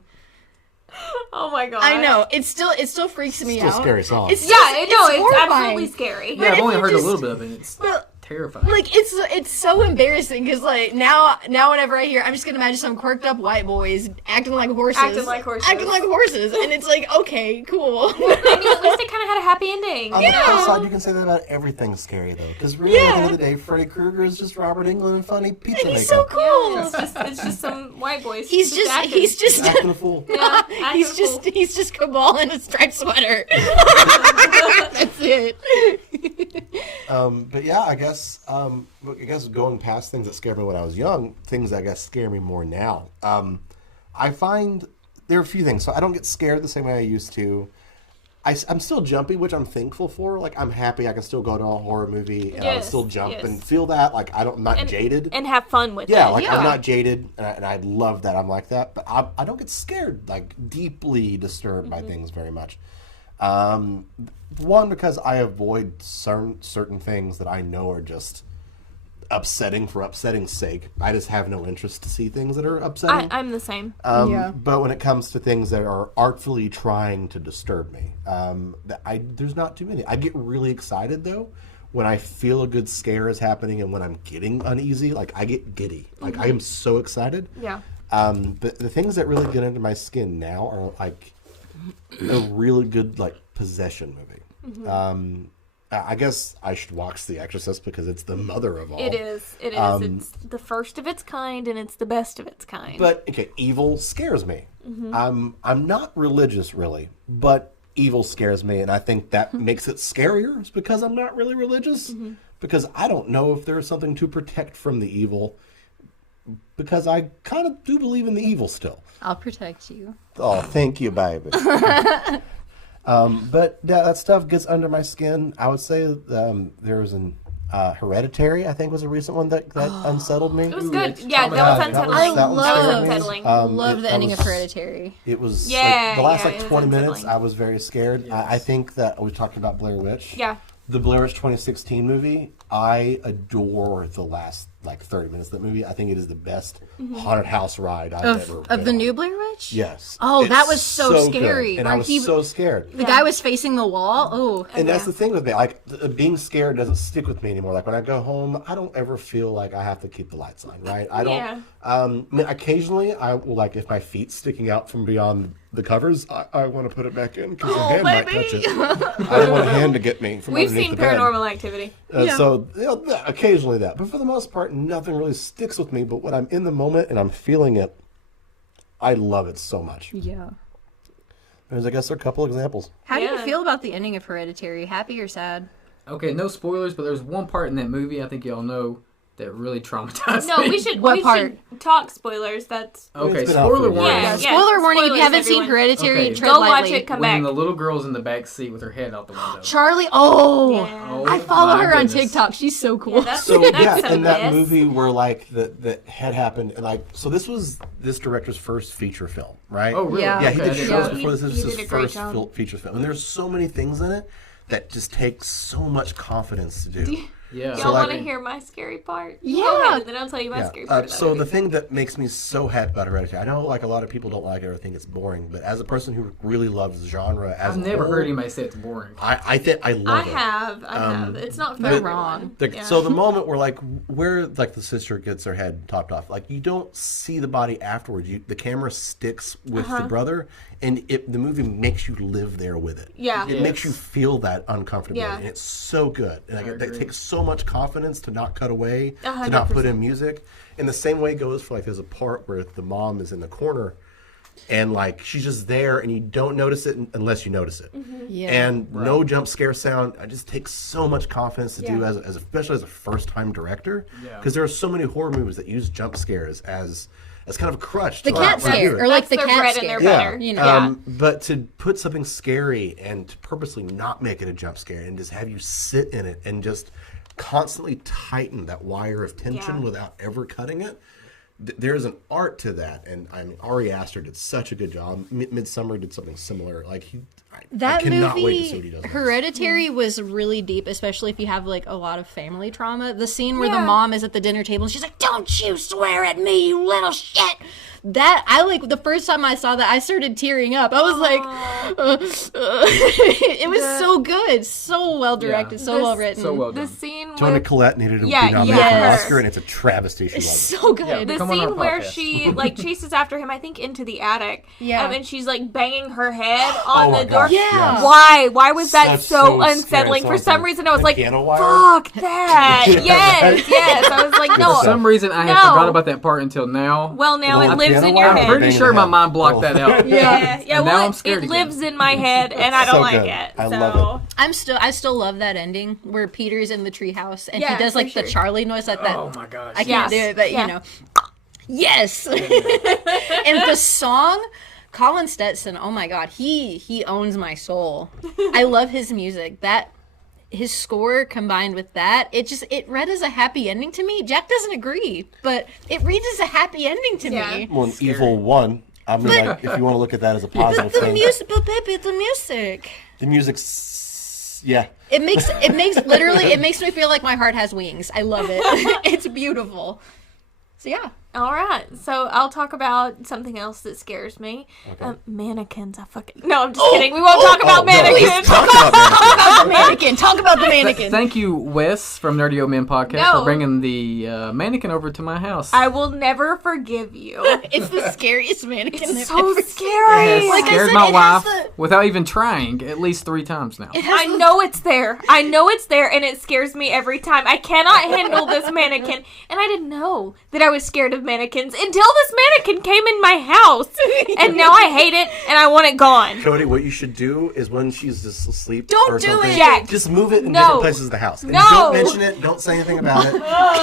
Oh my god. I know. It still freaks me Still a out. scary song. It's Yeah, I know. It's horrifying. absolutely scary. Yeah, I've if only you heard a just- little bit of it. It's But, terrifying. like, it's so embarrassing because, like, now whenever I hear, I'm just gonna imagine some quirked up white boys acting like horses. Acting like horses. And it's like, okay, cool. I mean, at least it kind of had a happy ending. On the plus side, you can say that about everything scary, though. Because really, at the end of the day, Freddy Krueger is just Robert Englund and funny pizza He's maker. so cool. Yeah, it's just some white boys. He's just Acting a fool. Yeah, he's just Cabal in a striped sweater. That's it. But yeah, I guess going past things that scared me when I was young, things I guess scare me more now. I find there are a few things. So I don't get scared the same way I used to. I'm still jumpy, which I'm thankful for. Like, I'm happy I can still go to a horror movie and I can Yes, still jump yes. and feel that. Like, I'm not jaded. and have fun with Yeah, it. like I'm not jaded, and I love that I'm like that. But I don't get scared, like deeply disturbed by things very much. One, because I avoid certain things that I know are just upsetting for upsetting's sake. I just have no interest to see things that are upsetting. I'm the same. Yeah. But when it comes to things that are artfully trying to disturb me, there's not too many. I get really excited though when I feel a good scare is happening, and when I'm getting uneasy, like I get giddy. Like I am so excited. Yeah. But the things that really get under my skin now are like a really good like possession movie. I guess I should watch The Exorcist because it's the mother of all. It is. It is. It's the first of its kind, and it's the best of its kind. But okay, evil scares me. I'm not religious really, but evil scares me, and I think that makes it scarier. It's because I'm not really religious, because I don't know if there's something to protect from the evil. Because I kind of do believe in the evil still. I'll protect you. Oh, thank you, baby. But yeah, that stuff gets under my skin. I would say there was an Hereditary, I think, was a recent one that unsettled me. it was good. it's Yeah, that was unsettling. I that was love- scared me. unsettling. Love the that ending of was- Hereditary. It was Yeah, like, the last yeah, like it was 20 minutes, unsettling. I was very scared. I think that we talked about Blair Witch. Yeah. The Blair Witch 2016 movie, I adore the last like 30 minutes of that movie. I think it is the best haunted house ride I've ever been Of the on. new Blair Witch? Yes. Oh, It's that was so scary. good. And Where I was so scared. The guy was facing the wall. Oh. And that's the thing with me. Like, being scared doesn't stick with me anymore. Like, when I go home, I don't ever feel like I have to keep the lights on, right? I don't. Yeah. I mean, occasionally, I will, like, if my feet's sticking out from beyond the covers, I want to put it back in because a hand might touch it. I don't want a hand to get me from We've underneath seen the bed. Paranormal Activity. So, occasionally that. But for the most part, nothing really sticks with me. But when I'm in the moment and I'm feeling it, I love it so much. Yeah. There's, I guess, there are a couple examples. How do you Yeah. feel about the ending of Hereditary? Happy or sad? Okay, no spoilers, but there's one part in that movie I think y'all know that really traumatized No, me. we should What we part? should talk spoilers. That's Okay, It's been out for spoiler a while. warning. Yeah. Spoiler warning if you spoilers, haven't seen everyone. Hereditary, Okay. tread Go watch lightly. it. Come When back. the little girl's in the back seat with her head out the window. Charlie, oh. Yeah. Oh, I follow my her on goodness. TikTok. She's so cool. Yeah, that's So that's yeah, some in that mess. movie where like the had happened, and like so this was this director's first feature film, right? Oh, really? Yeah. Yeah, he Okay, I did didn't shows know before this. He This is did his a great first job. feature film, and there's so many things in it that just take so much confidence to do. Yeah. Y'all like- want to hear my scary part? Yeah. Go ahead, and then I'll tell you my scary part. of that So movie. the thing that makes me so happy about Hereditary, I know like a lot of people don't like it or think it's boring, but as a person who really loves the genre, as I've a never whole, heard anybody say it's boring. I think I I love it. have. It's not for They're everyone. wrong. The- Yeah. So the moment where where the sister gets her head topped off, like you don't see the body afterwards. The camera sticks with the brother, and the movie makes you live there with it. Yeah. It makes you feel that uncomfortability, Yeah. and it's so good. And like, it takes so much confidence to not cut away, to 100%. not put in music. And the same way goes for like there's a part where the mom is in the corner. And like she's just there, and you don't notice it unless you notice it. Yeah. And no jump scare sound. It just takes so much confidence to do Yeah. as especially as a first time director. Yeah. Because there are so many horror movies that use jump scares as kind of a crutch. The to cat allow you to do scare, it. or like That's the their cat bread and scare. their Yeah. butter. You know. But to put something scary and to purposely not make it a jump scare and just have you sit in it and just constantly tighten that wire of tension Yeah. without ever cutting it. There's an art to that, and I mean Ari Aster did such a good job. Midsummer did something similar. Like I That cannot wait to see what movie, he does next. Hereditary, was really deep, especially if you have like a lot of family trauma. The scene where the Yeah. mom is at the dinner table and she's like, "Don't you swear at me, you little shit." That I like the first time I saw that, I started tearing up. I was like, it was so good, so well directed, so This- well written, So well The done. scene Toni with Collette needed to Yeah, be nominated for an yes. Oscar, and it's a travesty she wasn't. so good. the Come on our scene where podcast. she like chases after him, I think into the attic. Yeah. And she's like banging her head on my the door. gosh, Yeah. yes. Why? Why was that That's so so scary. unsettling? For Sounds some like reason, I was a like, piano wire. "Fuck that!" Yes. I was like, "No." For some reason, I had No. forgot about that part until now. Well, now Well, it lives piano in your wire? head. I'm pretty sure my mind blocked Oh. that out. Yeah. And Well, now I'm scared it again. lives in my head, and I don't So like good. it. I so. love I still love that ending where Peter's in the treehouse and Yeah, he does for like the sure. Charlie noise like that. Oh my gosh. I can't Yes. do it, but Yeah. you know, yes. And the song, Colin Stetson. Oh my God, he owns my soul. I love his music. His score combined with that, it read as a happy ending to me. Jack doesn't agree, but it reads as a happy ending to Yeah. me. Well, an Evil One. I mean, like, if you want to look at that as a positive The thing, music, but baby, the music. the music's yeah. It makes literally it makes me feel like my heart has wings. I love it. It's beautiful. So yeah. All right, so I'll talk about something else that scares me. Mannequins. No, I'm just kidding. We won't talk about no, mannequins. let's talk about mannequins. The mannequin. Talk about the mannequin. Thank you, Wes from Nerdy Old Men Podcast, No. for bringing the mannequin over to my house. I will never forgive you. It's the scariest mannequin. It's I've so ever seen. It scary. has Like I scared said, my it wife has the- without even trying at least 3 times now. I know it's there. I know it's there, and it scares me every time. I cannot handle this mannequin. And I didn't know that I was scared of mannequins until this mannequin came in my house. And now I hate it, and I want it gone. Cody, what you should do is when she's just asleep Don't or do something, it. Jack. just move it in No. different places of the house. And No. don't mention it. Don't say anything about it.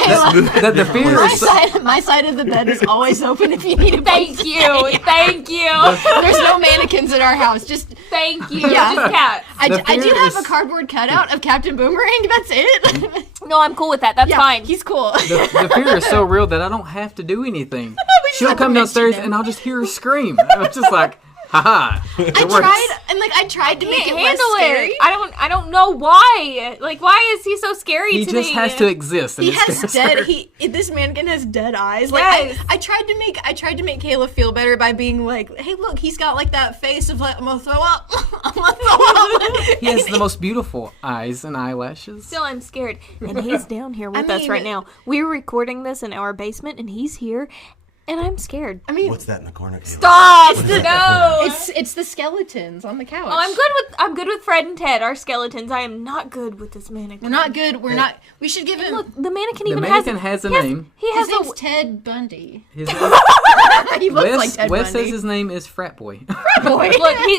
Just move it in The different fear places. My side of the bed is always open if you need a place Thank to you. stay. Thank you. There's no mannequins in our house. Just Thank you. Yeah. Just cats. I The do fear have is- a cardboard cutout of Captain Boomerang. That's it. No, I'm cool with that. That's Yeah, fine. He's cool. The fear is so real that I don't have to do anything. just She'll have to come mention downstairs him. and I'll just hear her scream. I'm just like, Haha. I tried to make it less scary. I don't know why. Like, why is he so scary He to me? just has to exist. And He it has scares dead. her. This mannequin has dead eyes. Like Yes. I tried to make Kayla feel better by being like, hey, look, he's got like that face of like, I'm gonna throw up. I'm gonna throw up. He has the most beautiful eyes and eyelashes. Still, I'm scared. And he's down here with us right now. We're recording this in our basement, and he's here, and I'm scared. I mean, What's that in the corner? Kayla? Stop! No! it's the skeletons on the couch. Oh, I'm good with Fred and Ted, our skeletons. I am not good with this mannequin. We're not good. We're not. We should give him. Look, the mannequin The even mannequin has a name. He His has name's Ted Bundy. His name, He looks like Ted Wes Bundy. says his name is Frat Boy. boy.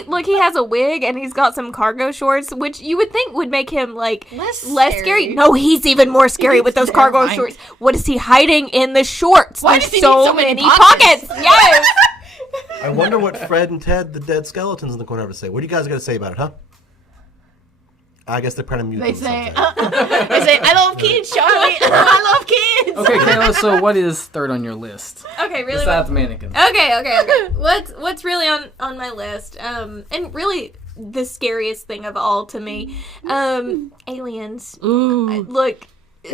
Look, he has a wig and he's got some cargo shorts, which you would think would make him like Less scary. scary. No, he's even more scary with those cargo terrifying. shorts. What is he hiding in the shorts? Why There's does he so need so many many pockets? pockets. Yes. I wonder what Fred and Ted, the dead skeletons in the corner, have to say. What do you guys got to say about it, huh? I guess they're trying to mute They themselves say, there. they say, I love kids, Charlie. I love kids. Okay, Kayla, so what is third on your list? Okay, really. Besides mannequin. Okay. What's really on my list? And really the scariest thing of all to me, aliens. Ooh. Look,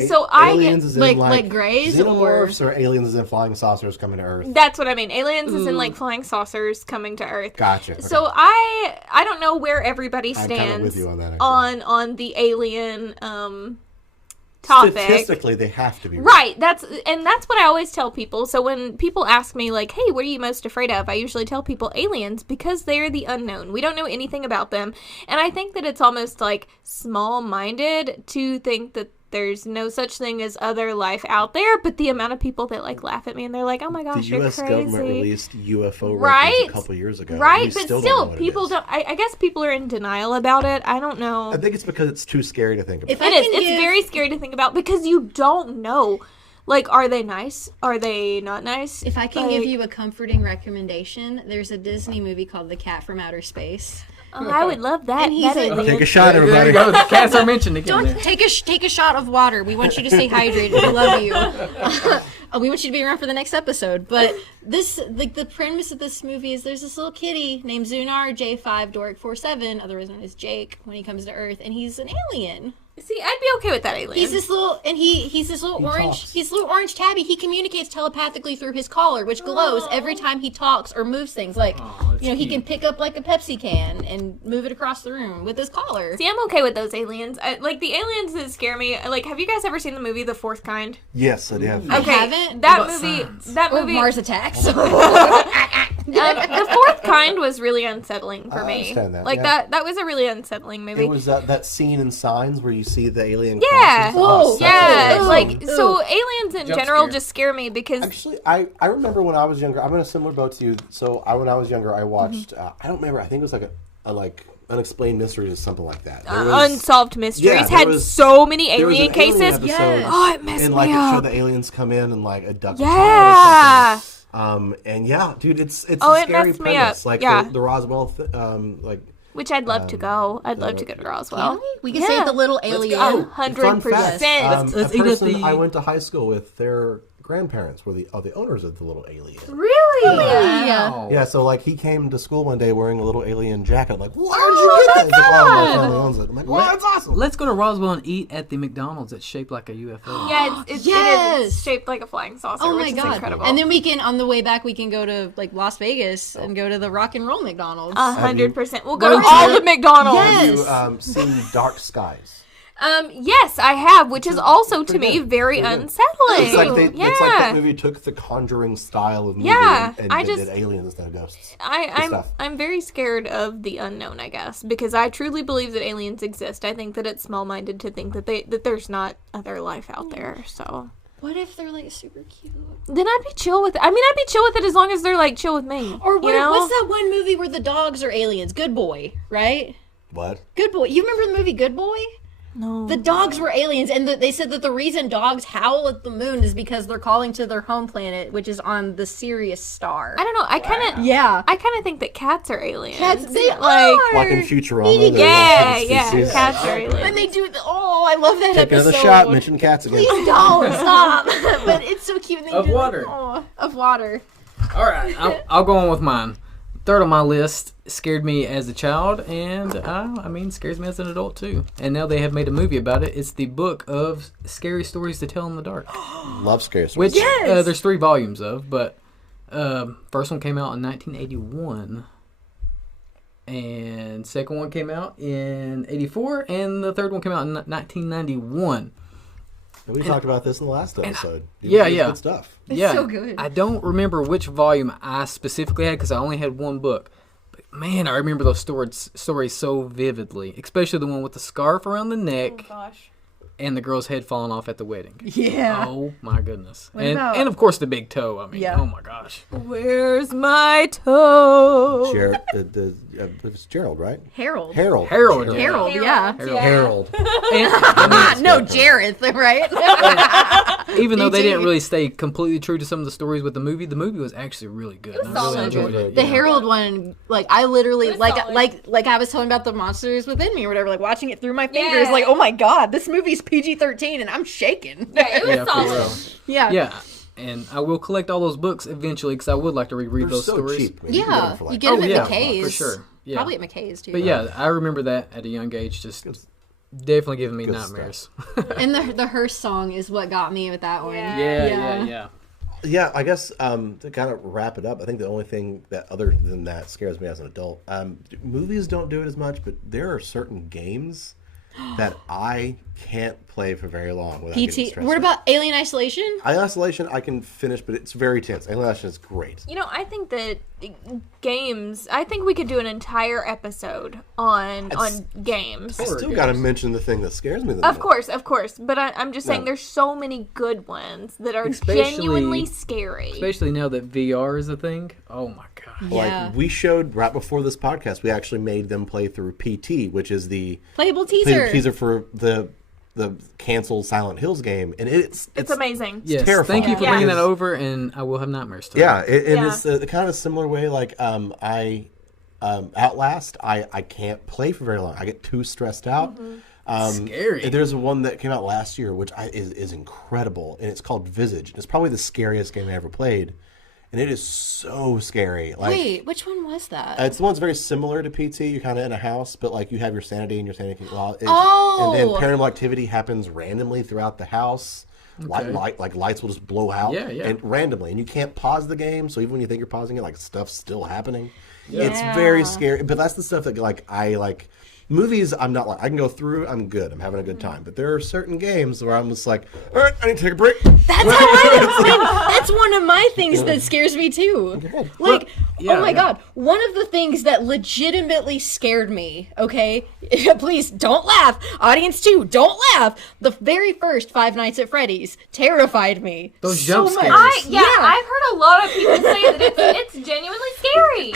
so aliens is in like Greys xenomorphs or aliens is in flying saucers coming to Earth. That's what I mean. Aliens is in like flying saucers coming to Earth. Gotcha. Okay. So I don't know where everybody I'm kinda stands with you on that, actually. on the alien topic. Statistically, they have to be Right. That's what I always tell people. So when people ask me like, "Hey, what are you most afraid of?" I usually tell people aliens because they're the unknown. We don't know anything about them. And I think that it's almost like small-minded to think that there's no such thing as other life out there, but the amount of people that like laugh at me and they're like, "Oh my The gosh, you're U.S. crazy." government released UFO Right? records a couple years ago. Right, We but still still, don't know what it people is. don't. I guess people are in denial about it. I don't know. I think it's because it's too scary to think about. If It I is. can It's give- very scary to think about because you don't know. Like, are they nice? Are they not nice? If I can Like, give you a comforting recommendation, there's a Disney movie called The Cat from Outer Space. I would love that. And he's That like- alien. Take a shot, There you everybody. go. The cats are mentioned again. Don't there. take a shot of water. We want you to stay hydrated. We love you. We want you to be around for the next episode. But this, like, the premise of this movie is there's this little kitty named Zunar J5 Doric 47, otherwise known as Jake, when he comes to Earth, and he's an alien. See, I'd be okay with that alien. He's this little, and he's this little orange. talks. He's little orange tabby. He communicates telepathically through his collar, which glows every time he talks or moves things. Like, that's he cute. can pick up like a Pepsi can and move it across the room with his collar. See, I'm okay with those aliens. Like, the aliens that scare me, like, have you guys ever seen the movie The Fourth Kind? Yes, I have. I haven't. That What about movie, science? that Or movie, Mars Attacks. The Fourth Kind was really unsettling for I me. understand that, Like, yeah. that was a really unsettling movie. It was that scene in Signs where you see the alien. Yeah. crosses. Oh, Whoa. Yeah, Ooh. like, Ooh. so aliens in Jump general scare. just scare me because Actually, I remember when I was younger. I'm in a similar boat to you. So when I was younger, I watched. I don't remember. I think it was like a like Unexplained Mysteries or something like that. There was- Unsolved Mysteries Yeah, there had was- so many there was an alien cases. episode, Yes. Oh, it messed and like me it up. showed the aliens come in and like abduct. Yeah. And yeah, dude, it's Oh, a it scary messed me up. premise. Like Yeah. the Roswell, like Which I'd love to go. I'd love to go to Roswell. We can Yeah. save the little Let's alien. go. 100%. Fun fact, Let's a eat at person the- I went to high school with, their grandparents were the owners of the little alien. Really? Wow. Yeah, so like he came to school one day wearing a little alien jacket. I'm like, where did you get that? He's like, oh, my family owns it. I'm like, well, that's awesome. Let's go to Roswell and eat at the McDonald's that's shaped like a UFO. Yeah, it is. Yes. It's shaped like a flying saucer, Oh which my is god! incredible. And then we can, on the way back, we can go to like Las Vegas and go to the Rock and Roll McDonald's. 100%. We'll go Go to all to- the McDonald's. Yes. Have you seen Dark Skies? Yes, I have, which is also to me good. very Pretty good. unsettling. It's like it's like yeah. that movie took the Conjuring style of movie Yeah, and I they just- did aliens instead of ghosts. I'm stuff. I'm very scared of the unknown, I guess, because I truly believe that aliens exist. I think that it's small-minded to think that there's not other life out there. So What if they're like super cute? then I'd be chill with it. I mean, I'd be chill with it as long as they're like chill with me. Or what, you know? what's that one movie where the dogs are aliens? Good Boy, right? What? Good Boy. You remember the movie Good Boy? No. The dogs were aliens, and they said that the reason dogs howl at the moon is because they're calling to their home planet, which is on the Sirius star. I don't know. I kind of Yeah. I kind of think that cats are aliens. Cats, they like are. Like in Futurama? they're yeah, like yeah, species. cats are aliens. And they do. I love that Take episode. another shot. Mention cats again. Please don't stop. But it's so cute. And they Of do, water. of water. All right, I'll go on with mine. third on my list scared me as a child, and scares me as an adult too. And now they have made a movie about it. It's the book of Scary Stories to Tell in the Dark. Love scary stories. Which there's 3 volumes of, but first one came out in 1981. And second one came out in 84, and the third one came out in 1991. We talked about this in the last episode. Yeah. Good stuff. It's so good. I don't remember which volume I specifically had because I only had one book. But man, I remember those stories so vividly, especially the one with the scarf around the neck. Oh gosh. And the girl's head falling off at the wedding. Yeah. Oh my goodness. What about- And of course the big toe. I mean, Yeah. oh my gosh. Where's my toe? It was Gerald, right? Harold. Harold. Harold, yeah. Harold. And, No, Jareth, right? even though they too. didn't really stay completely true to some of the stories with the movie was actually really good. I really enjoyed it. The Yeah. Harold one, like I literally It was like solid. like I was telling about the monsters within me or whatever, like watching it through my fingers, Yeah. like, oh my god, this movie's PG-13 and I'm shaking. Yeah, it was Yeah, for solid. real. Yeah. Yeah, and I will collect all those books eventually because I would like to reread They're those so stories. cheap. Man. You can get them Yeah, for you like- get them at yeah, McKay's. for sure. Yeah. Probably at McKay's too. But yeah, I remember that at a young age, just definitely giving me Good nightmares. And the Hearst song is what got me with that one. Yeah. Yeah, I guess to kind of wrap it up, I think the only thing that other than that scares me as an adult, movies don't do it as much, but there are certain games that I can't play for very long without getting PT. stressed What out. about Alien Isolation? Isolation? I can finish, but it's very tense. Alien Isolation is great. You know, I think that games. I think we could do an entire episode on games. I still got to mention the thing that scares me the Of most. course. But I'm just saying, No. there's so many good ones that are Especially- genuinely scary. Especially now that VR is a thing. Oh my god. Yeah. Like, we showed right before this podcast, we actually made them play through PT, which is the Playable teaser. teaser for the canceled Silent Hills game, and it's amazing. Yes, terrifying. thank you for Yeah. bringing that over, and I will have nightmares tonight. Yeah, and Yeah. it's kind of a similar way. Like Outlast, I can't play for very long. I get too stressed out. Scary. There's one that came out last year, which is incredible, and it's called Visage. It's probably the scariest game I ever played, and it is so scary. Like, Wait, which one was that? it's the one that's very similar to PT. You're kind of in a house, but like you have your sanity and your sanity can Oh! and then paranormal activity happens randomly throughout the house. Okay. Like lights will just blow out Yeah. and randomly, and you can't pause the game. So even when you think you're pausing it, like stuff's still happening. Yeah. It's very scary. But that's the stuff that I like. Movies, I'm not like I can go through. I'm good. I'm having a good time. But there are certain games where I'm just like, all right, I need to take a break. That's how I am. That's one of my things that scares me too. Like, oh my god, one of the things that legitimately scared me. Okay, please don't laugh, audience too. Don't laugh. The very first Five Nights at Freddy's terrified me. Those so jump much. scares. I've heard a lot of people say that it's genuinely scary.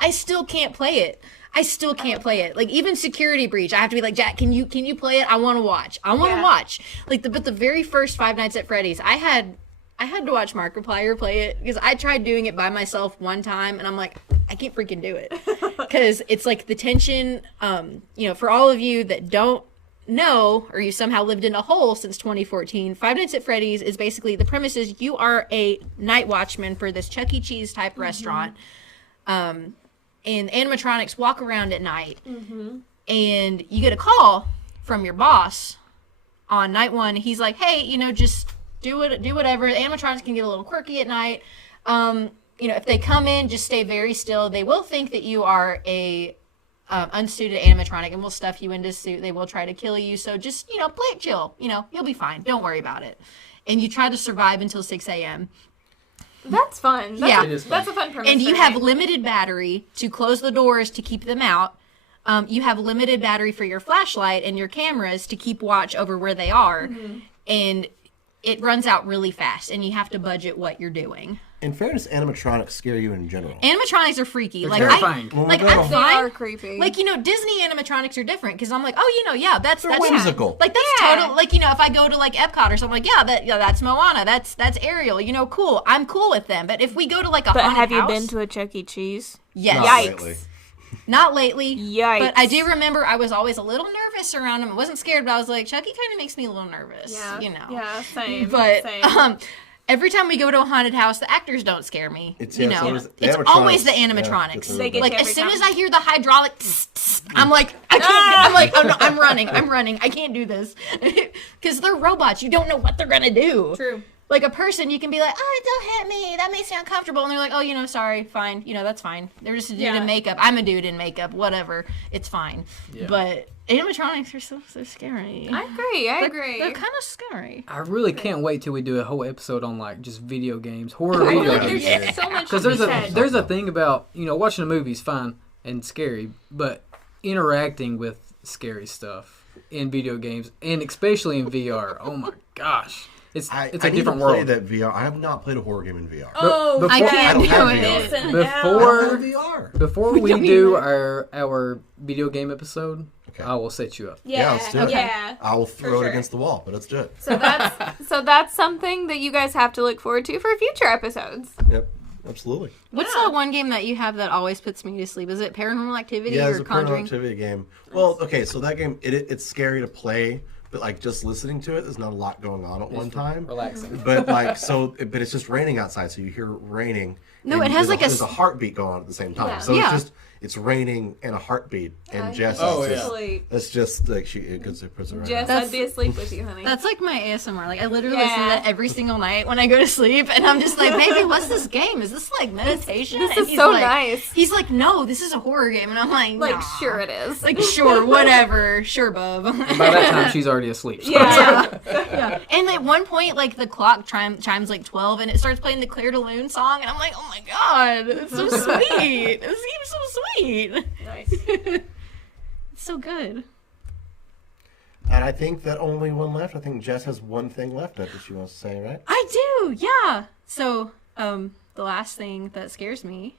I still can't play it. I still can't play it. Like even Security Breach, I have to be like, Jack, can you play it? I want to watch. Yeah. Watch. Like but the very first Five Nights at Freddy's, I had to watch Markiplier play it because I tried doing it by myself one time and I'm like, I can't freaking do it because it's like the tension. For all of you that don't know or you somehow lived in a hole since 2014, Five Nights at Freddy's is basically the premise is you are a night watchman for this Chuck E. Cheese type restaurant. And animatronics walk around at night, and you get a call from your boss on night one. He's like, "Hey, just do whatever. The animatronics can get a little quirky at night. If they come in, just stay very still. They will think that you are a unsuited animatronic, and will stuff you into a suit. They will try to kill you. So just play it chill. You'll be fine. Don't worry about it. And you try to survive until 6 a.m. That's fun. Yeah. It is fun. That's a fun premise. And you for have me. limited battery to close the doors to keep them out. You have limited battery for your flashlight and your cameras to keep watch over where they are. And it runs out really fast, and you have to budget what you're doing. In fairness, animatronics scare you in general. Animatronics are freaky. terrifying. I'm They fine. are creepy. Like, Disney animatronics are different because I'm like, that's whimsical. Like that's total. Like, if I go to like Epcot or something, like, that's Moana, that's Ariel. Cool. I'm cool with them. But if we go to like a But haunted have you house, been to a Chuck E. Cheese? yes, Not Yikes. lately. not lately. Yikes. But I do remember I was always a little nervous around him. I wasn't scared, but I was like, Chucky kind of makes me a little nervous. Yeah. You know. Yeah, same. But same. every time we go to a haunted house, the actors don't scare me. It's always the animatronics. They get Like you as every soon time. as I hear the hydraulic, I'm like, I can't. I'm like, oh no, I'm running. I can't do this because they're robots. You don't know what they're gonna do. True. Like a person, you can be like, oh, don't hit me. That makes me uncomfortable. And they're like, oh, sorry, fine. That's fine. They're just a dude in makeup. I'm a dude in makeup. Whatever. It's fine. Yeah. But animatronics are so scary. I agree. They're kind of scary. I really can't wait till we do a whole episode on like just video games, horror video games. There's so much Because to be said. there's a thing about watching a movie is fine and scary, but interacting with scary stuff in video games and especially in VR. Oh my gosh. It's a different world. That VR. I have not played a horror game in VR. Oh, I can't do VR. it. Before we do our video game episode, Okay. I will set you up. Yeah, let's do it. Yeah. I will throw it sure. against the wall, but let's do it. So that's something that you guys have to look forward to for future episodes. Yep, absolutely. What's that one game that you have that always puts me to sleep? Is it Paranormal Activity Yeah, or it's a paranormal Conjuring? activity game. Well, okay, so that game, it's scary to play, but like just listening to it, there's not a lot going on at one time. Relaxing. But like, but it's just raining outside, so you hear raining. No, and it has there's a heartbeat going on at the same time. Yeah. So Yeah. it's raining and a heartbeat, and Jess Oh, is yeah. just, Sleep. it's just like it puts it right Jess, out. I'd be asleep with you, honey. That's like my ASMR. Like I literally listen to Yeah. that every single night when I go to sleep, and I'm just like, baby, what's this game? Is this like meditation? This And is he's so like- nice. He's like, no, this is a horror game, and I'm like, Like, nah. sure it is. Like sure, whatever, sure, bub. By that time, she's already asleep. So Yeah. And at one point, like the clock chimes like 12, and it starts playing the Claire de Lune song, and I'm like, oh my god, it's so sweet. This game's so sweet. Nice. It's so good. And I think that only one left. I think Jess has one thing left that she wants to say, right? I do, yeah. So, the last thing that scares me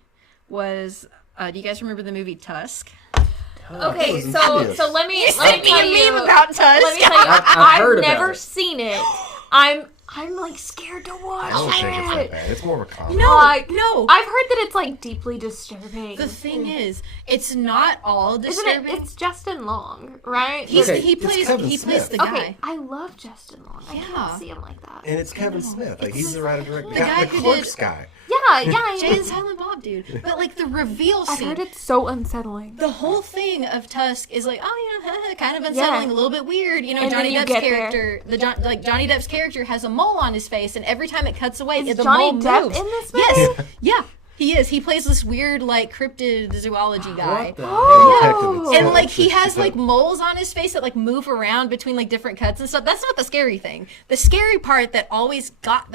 was, do you guys remember the movie Tusk? Okay, was so Insidious. let me Sent me tell a you. meme about Tusk. Let me tell you. I've heard I've about never it. seen it. I'm like scared to watch I don't think it's that it. bad. It's more of a comedy. No, Like, no. I've heard that it's like deeply disturbing. The thing is, it's not all Isn't disturbing. it? It's Justin Long, right? He It's plays Kevin the Smith. guy. Okay, I love Justin Long. I Yeah. can't see him like that. And it's Kevin Smith. Like he's the writer director. the guy The who Clerks did- guy. Yeah, Jay and Silent Bob, dude. But like the reveal I've scene, heard it's so unsettling. the whole thing of Tusk is like, oh, kind of unsettling, Yeah. a little bit weird. You know, And then Johnny you Depp's get character, Johnny Depp's character has a mole on his face, and every time it cuts away, Is the Johnny mole Depp moves. in this movie? Yes, yeah, he is. He plays this weird like cryptozoology guy. What the Oh. And like he has like moles on his face that like move around between like different cuts and stuff. That's not the scary thing. The scary part that always got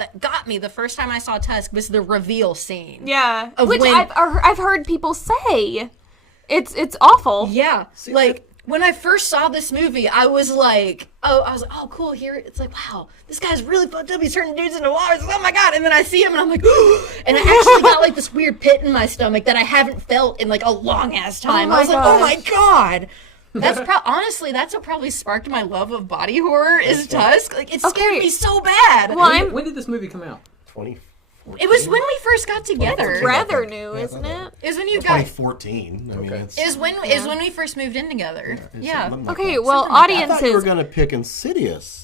me the first time I saw Tusk was the reveal scene. Yeah, Of which when- I've heard people say it's awful. Yeah, like when I first saw this movie, I was like, oh, cool. Here, it's like, wow, this guy's really fucked up. He's turning dudes into walrus. Oh my god! And then I see him, and I'm like, and I actually got like this weird pit in my stomach that I haven't felt in like a long ass time. my I was like, oh my gosh. god. That's honestly, that's what probably sparked my love of body horror is Tusk. Like it scared Okay. me so bad. Well, When did this movie come out? 2014. It was when we first got together. rather new, isn't it? It was when you got. 2014. I mean, Okay. it's. Is when we first moved in together. Yeah. something like Okay, that. well, Something like that. I thought you were audiences. gonna pick Insidious.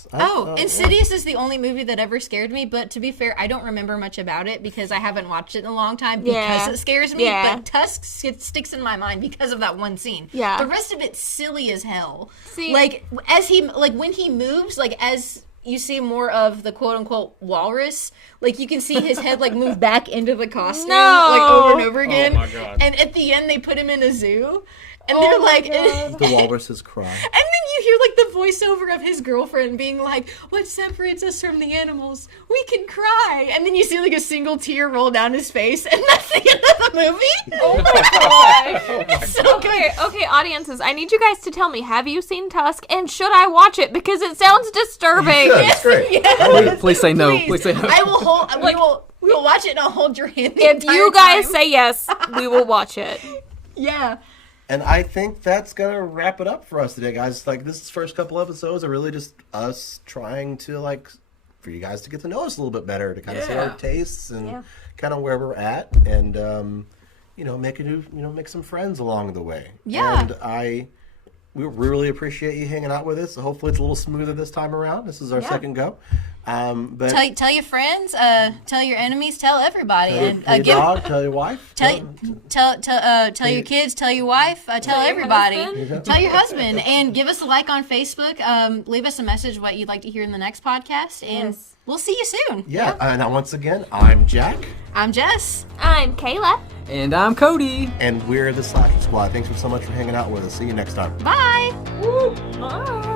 Insidious is the only movie that ever scared me, but to be fair, I don't remember much about it because I haven't watched it in a long time because Yeah. it scares me. Yeah. But Tusk sticks in my mind because of that one scene. Yeah. The rest of it's silly as hell. See- like when he moves, like as you see more of the quote unquote walrus, like you can see his head like move back into the costume No. like over and over again. my God. And at the end they put him in a zoo. And Oh they're my like God. The walruses cry. And then you hear like the voiceover of his girlfriend being like, "What separates us from the animals? We can cry." And then you see like a single tear roll down his face, and that's the end of the movie. Oh my god. So good. Okay, audiences, I need you guys to tell me, have you seen Tusk and should I watch it? Because it sounds disturbing. Good, it's great. Yes. Please say no. Please say no. I will hold. We will watch it, and I'll hold your hand. The If you entire guys time. say yes, we will watch it. yeah. And I think that's gonna wrap it up for us today, guys. Like this first couple episodes are really just us trying to for you guys to get to know us a little bit better, to kind of see our Yeah. tastes and Yeah. kind of where we're at, and make some friends along the way. Yeah. And we really appreciate you hanging out with us. Hopefully it's a little smoother this time around. This is our second go. But tell your friends, tell your enemies, tell everybody, tell your dog, tell your wife, tell your kids, tell your wife, tell everybody, tell your husband, and give us a like on Facebook. Leave us a message what you'd like to hear in the next podcast, and we'll see you soon. Yeah. Now once again, I'm Jack. I'm Jess. I'm Kayla. And I'm Cody. And we're the Slasher Squad. Thanks so much for hanging out with us. See you next time. Bye. Bye.